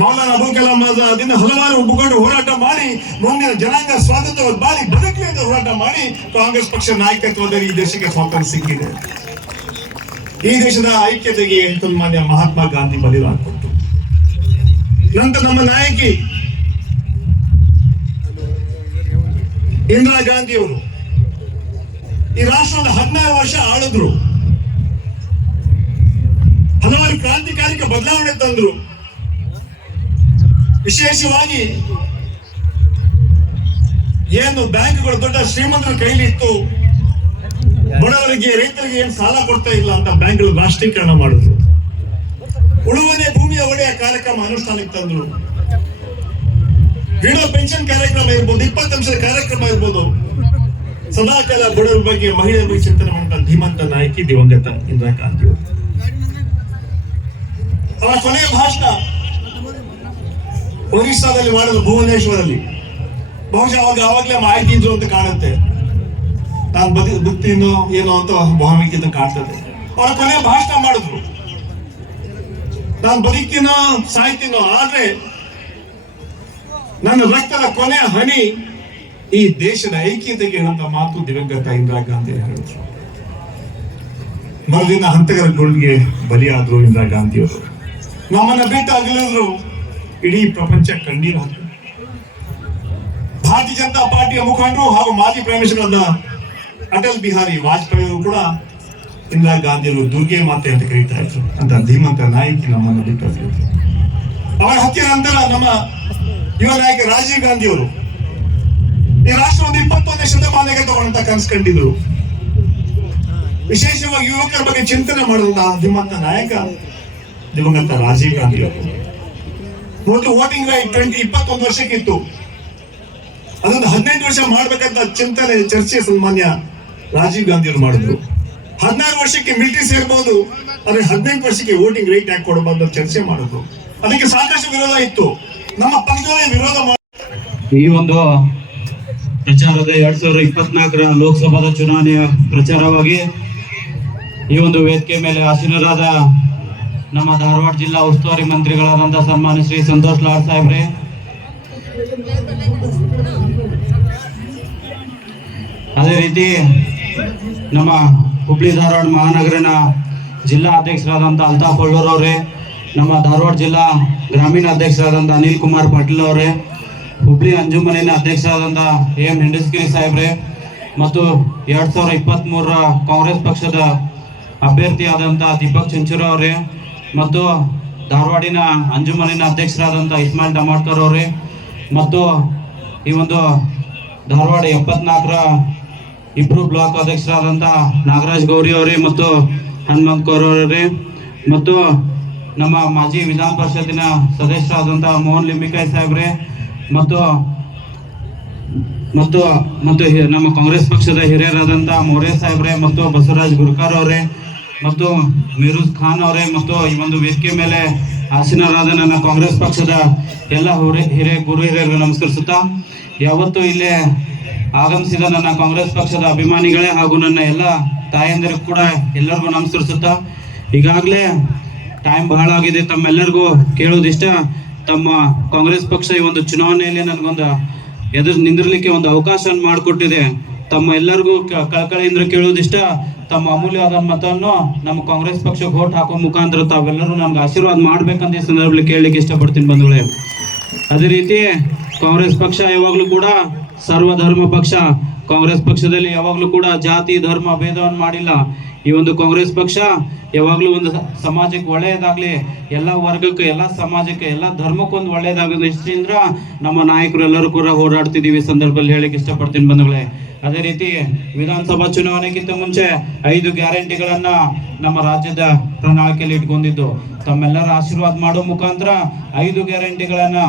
ಮೌಲಾನ ಅಬುಲ್ ಕಲಾಂ ಆಜಾದ್ ಇನ್ನು ಹಲವಾರು ಮುಖಂಡರು ಹೋರಾಟ ಮಾಡಿ, ಮುಂದಿನ ಜನಾಂಗ ಸ್ವಾತಂತ್ರ್ಯ ಬಾರಿ ಬದುಕಲಿ ಅಂತ ಹೋರಾಟ ಮಾಡಿ ಕಾಂಗ್ರೆಸ್ ಪಕ್ಷ ನಾಯಕತ್ವದಲ್ಲಿ ಈ ದೇಶಕ್ಕೆ ಸ್ವಾತಂತ್ರ್ಯ ಸಿಕ್ಕಿದೆ. ಈ ದೇಶದ ಐಕ್ಯತೆಗೆ ಮಾನ್ಯ ಮಹಾತ್ಮ ಗಾಂಧಿ ಬಲಿದಾನ ನಂತರ ನಮ್ಮ ನಾಯಕಿ ಇಂದಿರಾ ಗಾಂಧಿ ಅವರು ಈ ರಾಷ್ಟ್ರದ ಹದಿನಾರು ವರ್ಷ ಆಳಿದ್ರು. ಹಲವಾರು ಕ್ರಾಂತಿಕಾರಿಕ ಬದಲಾವಣೆ ತಂದ್ರು. ವಿಶೇಷವಾಗಿ ಏನು ಬ್ಯಾಂಕ್ಗಳು ದೊಡ್ಡ ಶ್ರೀಮಂತರ ಕೈಲಿ ಇತ್ತು. ಬಡವರಿಗೆ, ರೈತರಿಗೆ ಏನು ಸಾಲ ಕೊಡ್ತಾ ಇಲ್ಲ ಅಂತ ಬ್ಯಾಂಕ್ಗಳು ರಾಷ್ಟ್ರೀಕರಣ ಮಾಡಿದ್ರು. ಉಳುವನೆ ಭೂಮಿಯ ಒಡೆಯ ಕಾರ್ಯಕ್ರಮ ಅನುಷ್ಠಾನಕ್ಕೆ ತಂದ್ರು. ವಿಡೋ ಪೆನ್ಷನ್ ಕಾರ್ಯಕ್ರಮ ಇರ್ಬೋದು, ಇಪ್ಪತ್ತು ನಿಮಿಷದ ಕಾರ್ಯಕ್ರಮ ಇರ್ಬೋದು. ಸದಾಕಾಲ ಬಡವರ ಬಗ್ಗೆ ಮಹಿಳೆಯರ ಬಗ್ಗೆ ಚಿಂತನೆ ಮಾಡ್ತಾ ಧೀಮಂತ ನಾಯಕಿ ದಿವಂಗತ ಇಂದಿರಾ ಗಾಂಧಿ ಅವರು. ಕೊನೆಯ ಭಾಷಣ ಒರಿಸ್ಸಾದಲ್ಲಿ ಮಾಡಿದ್ರು ಭುವನೇಶ್ವರಲ್ಲಿ. ಬಹುಶಃ ಅವಾಗ ಅವಾಗಲೇ ಮಾಹಿತಿ ಇದ್ರು ಅಂತ ಕಾಣುತ್ತೆ. ನಾನು ಬದಿ ಬುತ್ತಿನೋ ಏನೋ ಅಂತ ಭಾವನೆಗಿಂತ ಕಾಣ್ತದೆ. ಅವರ ಕೊನೆಯ ಭಾಷಣ ಮಾಡಿದ್ರು. ನಾನು ಬದುಕ್ತೀನೋ ಸಾಯ್ತೀನೋ, ಆದ್ರೆ ನನ್ನ ರಕ್ತದ ಕೊನೆಯ ಹನಿ ಈ ದೇಶದ ಐಕ್ಯತೆಗೆ ಅಂತ ಮಾತು ದಿವಂಗತ ಇಂದಿರಾ ಗಾಂಧಿ ಹೇಳಿದ್ರು. ಮರುದಿನ ಹಂತಕರ ಗೋಲ್ಗೆ ಬಲಿಯಾದ್ರು ಇಂದಿರಾ ಗಾಂಧಿಯವರು. ನಮ್ಮನ್ನ ಬಿಟ್ಟು ಅಗಲಿದ್ರು ಇಡೀ ಪ್ರಪಂಚ ಕಣ್ಣೀರು ಭಾರತೀಯ ಜನತಾ ಪಾರ್ಟಿಯ ಮುಖಂಡರು ಹಾಗೂ ಮಾಜಿ ಪ್ರೈಮ್ ಮಿನಿಸ್ಟರ್ ಅಟಲ್ ಬಿಹಾರಿ ವಾಜಪೇಯಿ ಅವರು ಕೂಡ ಇಂದಿರಾ ಗಾಂಧಿಯವರು ದುರ್ಗೆ ಮಾತೆ ಅಂತ ಕರೀತಾ ಇದ್ರು. ಅಂತ ಧೀಮಂತ ನಾಯಕಿ ನಮ್ಮನ್ನು ಬಿಟ್ಟು ಅವರ ಹತ್ತಿರ ನಂತರ ನಮ್ಮ ಯುವ ನಾಯಕ ರಾಜೀವ್ ಗಾಂಧಿ ಅವರು ಈ ರಾಷ್ಟ್ರ ಒಂದು ಇಪ್ಪತ್ತೊಂದನೇ ಶತಮಾನಕ್ಕೆ ತಗೊಂಡಂತ ಕನಸು ಕಂಡಿದ್ರು. ವಿಶೇಷವಾಗಿ ಯುವಕರ ಬಗ್ಗೆ ಚಿಂತನೆ ಮಾಡಿದಂತ ಧೀಮಂತ ನಾಯಕ ದಿವಂಗತ ರಾಜೀವ್ ಗಾಂಧಿ ಅವರು. ಮೊದಲು ವೋಟಿಂಗ್ ರೈಟ್ ಟ್ವೆಂಟಿ ಇಪ್ಪತ್ತೊಂದು ವರ್ಷಕ್ಕಿತ್ತು. ಅದೊಂದು ಹದಿನೈದು ವರ್ಷ ಮಾಡ್ಬೇಕಂತ ಚಿಂತನೆ, ಚರ್ಚೆ, ಸನ್ಮಾನ್ಯ ರಾಜೀವ್ ಗಾಂಧಿ ಅವರು ಮಾಡಿದ್ರು. ಹದಿನಾರು ವರ್ಷಕ್ಕೆ ಮಿಲಿಟರಿ ಸೇರ್ಬೋದು, ಆದ್ರೆ ಹದಿನೈದು ವರ್ಷಕ್ಕೆ ವೋಟಿಂಗ್ ರೈಟ್ ಯಾಕೆ ಕೊಡಬಾರ್ದು ಚರ್ಚೆ ಮಾಡಿದ್ರು. ಅದಕ್ಕೆ ಸಾಕಷ್ಟು ವಿರೋಧ ಇತ್ತು. ನಮ್ಮ ಪಕ್ಷದಲ್ಲಿ ವಿರೋಧ ಈ ಒಂದು ಪ್ರಚಾರದ ಎರಡ್ ಸಾವಿರದ ಇಪ್ಪತ್ನಾಲ್ಕರ ಲೋಕಸಭಾದ ಚುನಾವಣೆಯ ಪ್ರಚಾರವಾಗಿ ಈ ಒಂದು ವೇದಿಕೆ ಮೇಲೆ ಆಸೀನರಾದ ನಮ್ಮ ಧಾರವಾಡ ಜಿಲ್ಲಾ ಉಸ್ತುವಾರಿ ಮಂತ್ರಿಗಳಾದಂತಹ ಸನ್ಮಾನ್ಯ ಶ್ರೀ ಸಂತೋಷ್ ಲಾಡ್ ಸಾಹೇಬ್ರೆ, ಅದೇ ರೀತಿ ನಮ್ಮ ಹುಬ್ಳಿ ಧಾರವಾಡ ಮಹಾನಗರನ ಜಿಲ್ಲಾ ಅಧ್ಯಕ್ಷರಾದಂಥ ಅಲ್ತಾಫ್ ಅವರೇ ನಮ್ಮ ಧಾರವಾಡ ಜಿಲ್ಲಾ ಗ್ರಾಮೀಣ ಅಧ್ಯಕ್ಷರಾದಂಥ ಅನಿಲ್ ಕುಮಾರ್ ಪಾಟೀಲ್ ಅವರೇ, ಹುಬ್ಳಿ ಅಂಜುಮನಿನ ಅಧ್ಯಕ್ಷರಾದಂಥ ಎ ಹಿಂಡಸ್ಗಿರಿ ಸಾಹೇಬ್ರೆ, ಮತ್ತು ಎರಡ್ ಸಾವಿರದ ಇಪ್ಪತ್ತ್ ಮೂರರ ಕಾಂಗ್ರೆಸ್ ಪಕ್ಷದ ಅಭ್ಯರ್ಥಿಯಾದಂಥ ದೀಪಕ್ ಚಂಚೂರ ಅವರೇ, ಮತ್ತು ಧಾರವಾಡಿನ ಅಂಜುಮನಿನ ಅಧ್ಯಕ್ಷರಾದಂಥ ಇಸ್ಮಾಯಿಲ್ ಡಮಾಡ್ಕರ್ ಅವರೇ, ಮತ್ತು ಈ ಒಂದು ಧಾರವಾಡ ಎಪ್ಪತ್ನಾಲ್ಕರ ಇಬ್ರು ಬ್ಲಾಕ್ ಅಧ್ಯಕ್ಷರಾದಂಥ ನಾಗರಾಜ್ ಗೌರಿ ಅವರೇ, ಮತ್ತು ಹನುಮಂತ್ ಕೌರ್ ಅವರೇ, ಮತ್ತು ನಮ್ಮ ಮಾಜಿ ವಿಧಾನ ಪರಿಷತ್ತಿನ ಸದಸ್ಯರಾದಂಥ ಮೋಹನ್ ಲಿಂಬಿಕಾಯಿ ಸಾಹೇಬ್ರೆ ಮತ್ತು ಮತ್ತು ಮತ್ತು ನಮ್ಮ ಕಾಂಗ್ರೆಸ್ ಪಕ್ಷದ ಹಿರಿಯರಾದಂಥ ಮೌರ್ಯ ಸಾಹೇಬ್ರೆ ಮತ್ತು ಬಸವರಾಜ್ ಗುರ್ಕಾರ್ ಅವರೇ ಮತ್ತು ಮಿರುಜ್ ಖಾನ್ ಅವರೇ ಮತ್ತು ಈ ಒಂದು ವೇದಿಕೆ ಮೇಲೆ ಆಸೀನರಾದ ನನ್ನ ಕಾಂಗ್ರೆಸ್ ಪಕ್ಷದ ಎಲ್ಲ ಹುರಿ, ಹಿರಿಯ ಗುರು ಹಿರಿಯರಿಗೆ ನಮಸ್ಕರಿಸುತ್ತಾ, ಯಾವತ್ತು ಇಲ್ಲೇ ಆಗಮಿಸಿದ ನನ್ನ ಕಾಂಗ್ರೆಸ್ ಪಕ್ಷದ ಅಭಿಮಾನಿಗಳೇ ಹಾಗೂ ನನ್ನ ಎಲ್ಲ ತಾಯಂದಿರು ಕೂಡ ಎಲ್ಲರಿಗೂ ನಮಸ್ಕರಿಸುತ್ತಾ, ಈಗಾಗಲೇ ಟೈಮ್ ಬಹಳ ಆಗಿದೆ. ತಮ್ಮೆಲ್ಲರಿಗೂ ಕೇಳೋದಿಷ್ಟ. ತಮ್ಮ ಕಾಂಗ್ರೆಸ್ ಪಕ್ಷ ಈ ಒಂದು ಚುನಾವಣೆಯಲ್ಲಿ ನನಗೊಂದು ಎದುರು ನಿಂದಿರ್ಲಿಕ್ಕೆ ಒಂದು ಅವಕಾಶ ಮಾಡಿಕೊಟ್ಟಿದೆ. ತಮ್ಮ ಎಲ್ಲರಿಗೂ ಕಳಕಳಿಯಿಂದ ಕೇಳೋದಿಷ್ಟ. ತಮ್ಮ ಅಮೂಲ್ಯವಾದ ಮತವನ್ನು ನಮ್ಮ ಕಾಂಗ್ರೆಸ್ ಪಕ್ಷಕ್ಕೆ ಓಟ್ ಹಾಕೋ ಮುಖಾಂತರ ತಾವೆಲ್ಲರೂ ನಮ್ಗೆ ಆಶೀರ್ವಾದ ಮಾಡ್ಬೇಕಂತ ಈ ಸಂದರ್ಭದಲ್ಲಿ ಕೇಳಲಿಕ್ಕೆ ಇಷ್ಟಪಡ್ತೀನಿ ಬಂಧುಗಳೇ. ಅದೇ ರೀತಿ ಕಾಂಗ್ರೆಸ್ ಪಕ್ಷ ಯಾವಾಗಲೂ ಕೂಡ ಸರ್ವಧರ್ಮ ಪಕ್ಷ. ಕಾಂಗ್ರೆಸ್ ಪಕ್ಷದಲ್ಲಿ ಯಾವಾಗಲೂ ಕೂಡ ಜಾತಿ, ಧರ್ಮ, ಭೇದವನ್ನು ಮಾಡಿಲ್ಲ. ಈ ಒಂದು ಕಾಂಗ್ರೆಸ್ ಪಕ್ಷ ಯಾವಾಗಲೂ ಒಂದು ಸಮಾಜಕ್ಕೆ ಒಳ್ಳೆಯದಾಗ್ಲಿ, ಎಲ್ಲ ವರ್ಗಕ್ಕೆ, ಎಲ್ಲ ಸಮಾಜಕ್ಕೆ, ಎಲ್ಲ ಧರ್ಮಕ್ಕೊಂದು ಒಳ್ಳೆಯದಾಗೋದು ದೃಷ್ಟಿಯಿಂದ ನಮ್ಮ ನಾಯಕರು ಎಲ್ಲರೂ ಕೂಡ ಹೋರಾಡ್ತಿದ್ದೀವಿ ಸಂದರ್ಭದಲ್ಲಿ ಹೇಳಕ್ಕೆ ಇಷ್ಟಪಡ್ತೀನಿ ಬಂಧುಗಳೇ. ಅದೇ ರೀತಿ ವಿಧಾನಸಭಾ ಚುನಾವಣೆಗಿಂತ ಮುಂಚೆ ಐದು ಗ್ಯಾರಂಟಿಗಳನ್ನ ನಮ್ಮ ರಾಜ್ಯದ ಪ್ರಣಾಳಿಕೆಯಲ್ಲಿ ಇಟ್ಕೊಂಡಿದ್ದು. ತಮ್ಮೆಲ್ಲರ ಆಶೀರ್ವಾದ ಮಾಡೋ ಮುಖಾಂತರ ಐದು ಗ್ಯಾರಂಟಿಗಳನ್ನ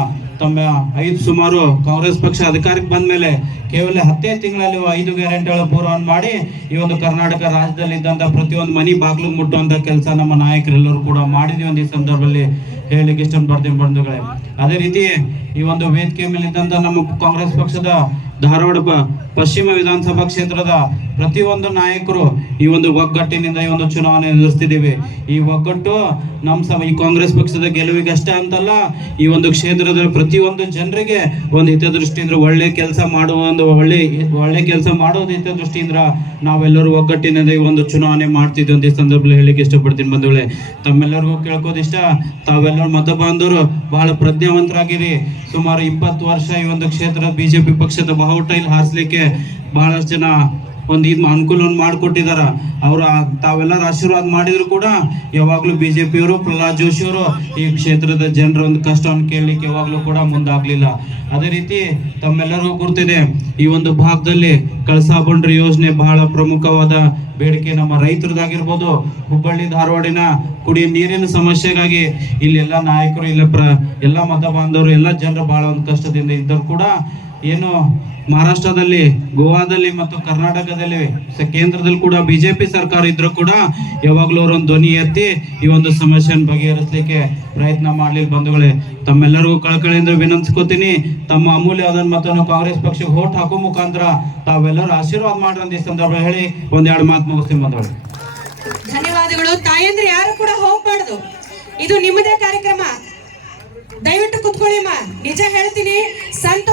ತಮ್ಮ ಐದು ಸುಮಾರು ಕಾಂಗ್ರೆಸ್ ಪಕ್ಷ ಅಧಿಕಾರಕ್ಕೆ ಬಂದ ಮೇಲೆ ಕೇವಲ ಹತ್ತೇ ತಿಂಗಳಲ್ಲಿ ಐದು ಗ್ಯಾರಂಟಿಗಳ ಪೂರ್ವವನ್ನು ಮಾಡಿ ಈ ಒಂದು ಕರ್ನಾಟಕ ರಾಜ್ಯದಲ್ಲಿ ಇದ್ದಂತ ಪ್ರತಿಯೊಂದು ಮನಿ ಬಾಗಿಲು ಮುಟ್ಟುವಂಥ ಕೆಲಸ ನಮ್ಮ ನಾಯಕರೆಲ್ಲರೂ ಕೂಡ ಮಾಡಿದ್ವಿ ಒಂದು ಈ ಸಂದರ್ಭದಲ್ಲಿ ಹೇಳಲಿಕ್ಕೆ ಇಷ್ಟಪಡ್ತೀನಿ ಬಂಧುಗಳೇ. ಅದೇ ರೀತಿ ಈ ಒಂದು ವೇದಿಕೆ ಮೇಲೆ ಇದ್ದಂತ ನಮ್ಮ ಕಾಂಗ್ರೆಸ್ ಪಕ್ಷದ ಧಾರವಾಡ ಪಶ್ಚಿಮ ವಿಧಾನಸಭಾ ಕ್ಷೇತ್ರದ ಪ್ರತಿಯೊಂದು ನಾಯಕರು ಈ ಒಂದು ಒಗ್ಗಟ್ಟಿನಿಂದ ಈ ಒಂದು ಚುನಾವಣೆ ಎದುರಿಸ್ತಿದ್ದೀವಿ. ಈ ಒಗ್ಗಟ್ಟು ನಮ್ಮ ಸಮ ಈ ಕಾಂಗ್ರೆಸ್ ಪಕ್ಷದ ಗೆಲುವಿಗೆ ಅಷ್ಟೇ ಅಂತಲ್ಲ, ಈ ಒಂದು ಕ್ಷೇತ್ರದ ಪ್ರತಿಯೊಂದು ಜನರಿಗೆ ಒಂದು ಹಿತದೃಷ್ಟಿಯಿಂದ ಒಳ್ಳೆ ಕೆಲಸ ಮಾಡುವ ಒಂದು ಒಳ್ಳೆ ಒಳ್ಳೆ ಕೆಲಸ ಮಾಡೋದು ಹಿತದೃಷ್ಟಿಯಿಂದ ನಾವೆಲ್ಲರೂ ಒಗ್ಗಟ್ಟಿನಿಂದ ಈ ಒಂದು ಚುನಾವಣೆ ಮಾಡ್ತಿದ್ವಿ ಅಂತ ಈ ಸಂದರ್ಭದಲ್ಲಿ ಹೇಳಿಕ್ಕೆ ಇಷ್ಟಪಡ್ತೀನಿ ಬಂಧುಗಳೇ. ತಮ್ಮೆಲ್ಲರಿಗೂ ಕೇಳ್ಕೋದಿಷ್ಟ ತಾವೆಲ್ಲರೂ ಮತ ಬಾಂಧವರು, ಬಹಳ ಪ್ರಜ್ಞಾವಂತರಾಗಿರಿ. ಸುಮಾರು ಇಪ್ಪತ್ತು ವರ್ಷ ಈ ಒಂದು ಕ್ಷೇತ್ರದ ಬಿಜೆಪಿ ಪಕ್ಷದ ಬಾವುಟ ಇಲ್ಲಿ ಹಾರಿಸ್ಲಿಕ್ಕೆ ಬಹಳಷ್ಟು ಜನ ಒಂದು ಇದು ಅನುಕೂಲವನ್ನು ಮಾಡಿಕೊಟ್ಟಿದ್ದಾರೆ. ಅವರು ತಾವೆಲ್ಲರೂ ಆಶೀರ್ವಾದ ಮಾಡಿದ್ರು ಕೂಡ ಯಾವಾಗಲೂ ಬಿಜೆಪಿಯವರು, ಪ್ರಹ್ಲಾದ್ ಜೋಶಿ ಅವರು ಈ ಕ್ಷೇತ್ರದ ಜನರ ಒಂದು ಕಷ್ಟವನ್ನು ಕೇಳಲಿಕ್ಕೆ ಯಾವಾಗಲೂ ಕೂಡ ಮುಂದಾಗಲಿಲ್ಲ. ಅದೇ ರೀತಿ ತಮ್ಮೆಲ್ಲರಿಗೂ ಗುರ್ತಿದೆ, ಈ ಒಂದು ಭಾಗದಲ್ಲಿ ಕಳಸಾ ಬಂಡ್ರಿ ಯೋಜನೆ ಬಹಳ ಪ್ರಮುಖವಾದ ಬೇಡಿಕೆ ನಮ್ಮ ರೈತರದಾಗಿರ್ಬೋದು. ಹುಬ್ಬಳ್ಳಿ, ಧಾರವಾಡಿನ ಕುಡಿಯ ನೀರಿನ ಸಮಸ್ಯೆಗಾಗಿ ಇಲ್ಲಿ ಎಲ್ಲ ನಾಯಕರು ಇಲ್ಲ ಪ್ರ, ಎಲ್ಲ ಮತ ಬಾಂಧವರು, ಎಲ್ಲ ಜನರು ಬಹಳ ಒಂದು ಕಷ್ಟದಿಂದ ಇದ್ದರು ಕೂಡ ಏನು ಮಹಾರಾಷ್ಟ್ರದಲ್ಲಿ, ಗೋವಾದಲ್ಲಿ ಮತ್ತು ಕರ್ನಾಟಕದಲ್ಲಿ ಕೇಂದ್ರದಲ್ಲಿ ಕೂಡ ಬಿಜೆಪಿ ಸರ್ಕಾರ ಇದ್ರೂ ಕೂಡ ಯಾವಾಗಲೂ ಅವರೊಂದು ಧ್ವನಿ ಎತ್ತಿ ಈ ಒಂದು ಸಮಸ್ಯೆಯನ್ನು ಬಗೆಹರಿಸಲಿಕ್ಕೆ ಪ್ರಯತ್ನ ಮಾಡಲಿಲ್ಲ ಬಂಧುಗಳೇ, ತಮ್ಮೆಲ್ಲರಿಗೂ ಕಳಕಳಿಯಿಂದ ವಿನಂತಿಸ್ಕೋತೀನಿ. ತಮ್ಮ ಅಮೂಲ್ಯವಾದ ಮತನ್ನು ಕಾಂಗ್ರೆಸ್ ಪಕ್ಷಕ್ಕೆ ಓಟ್ ಹಾಕೋ ಮುಖಾಂತರ ತಾವೆಲ್ಲರೂ ಆಶೀರ್ವಾದ ಮಾಡ್ರಿ ಅಂತ ಈ ಸಂದರ್ಭ ಹೇಳಿ ಒಂದೆರಡು ಮಾತು ಮುಗಿಸ್ತೀನಿ ಬಂಧುಗಳು. ಧನ್ಯವಾದಗಳು. ತಾಯಂದ್ರೆ ಯಾರು ಕೂಡ ಹೋಗ್ಬಾರ್ದು. ಇದು ನಿಮ್ಮದೇ ಕಾರ್ಯಕ್ರಮ. ದಯವಿಟ್ಟು ಕುತ್ಕೊಳ್ಳಿ ಮಾ ನಿಜ ಹೇಳ್ತೀನಿ, ಸಂತೋಷ್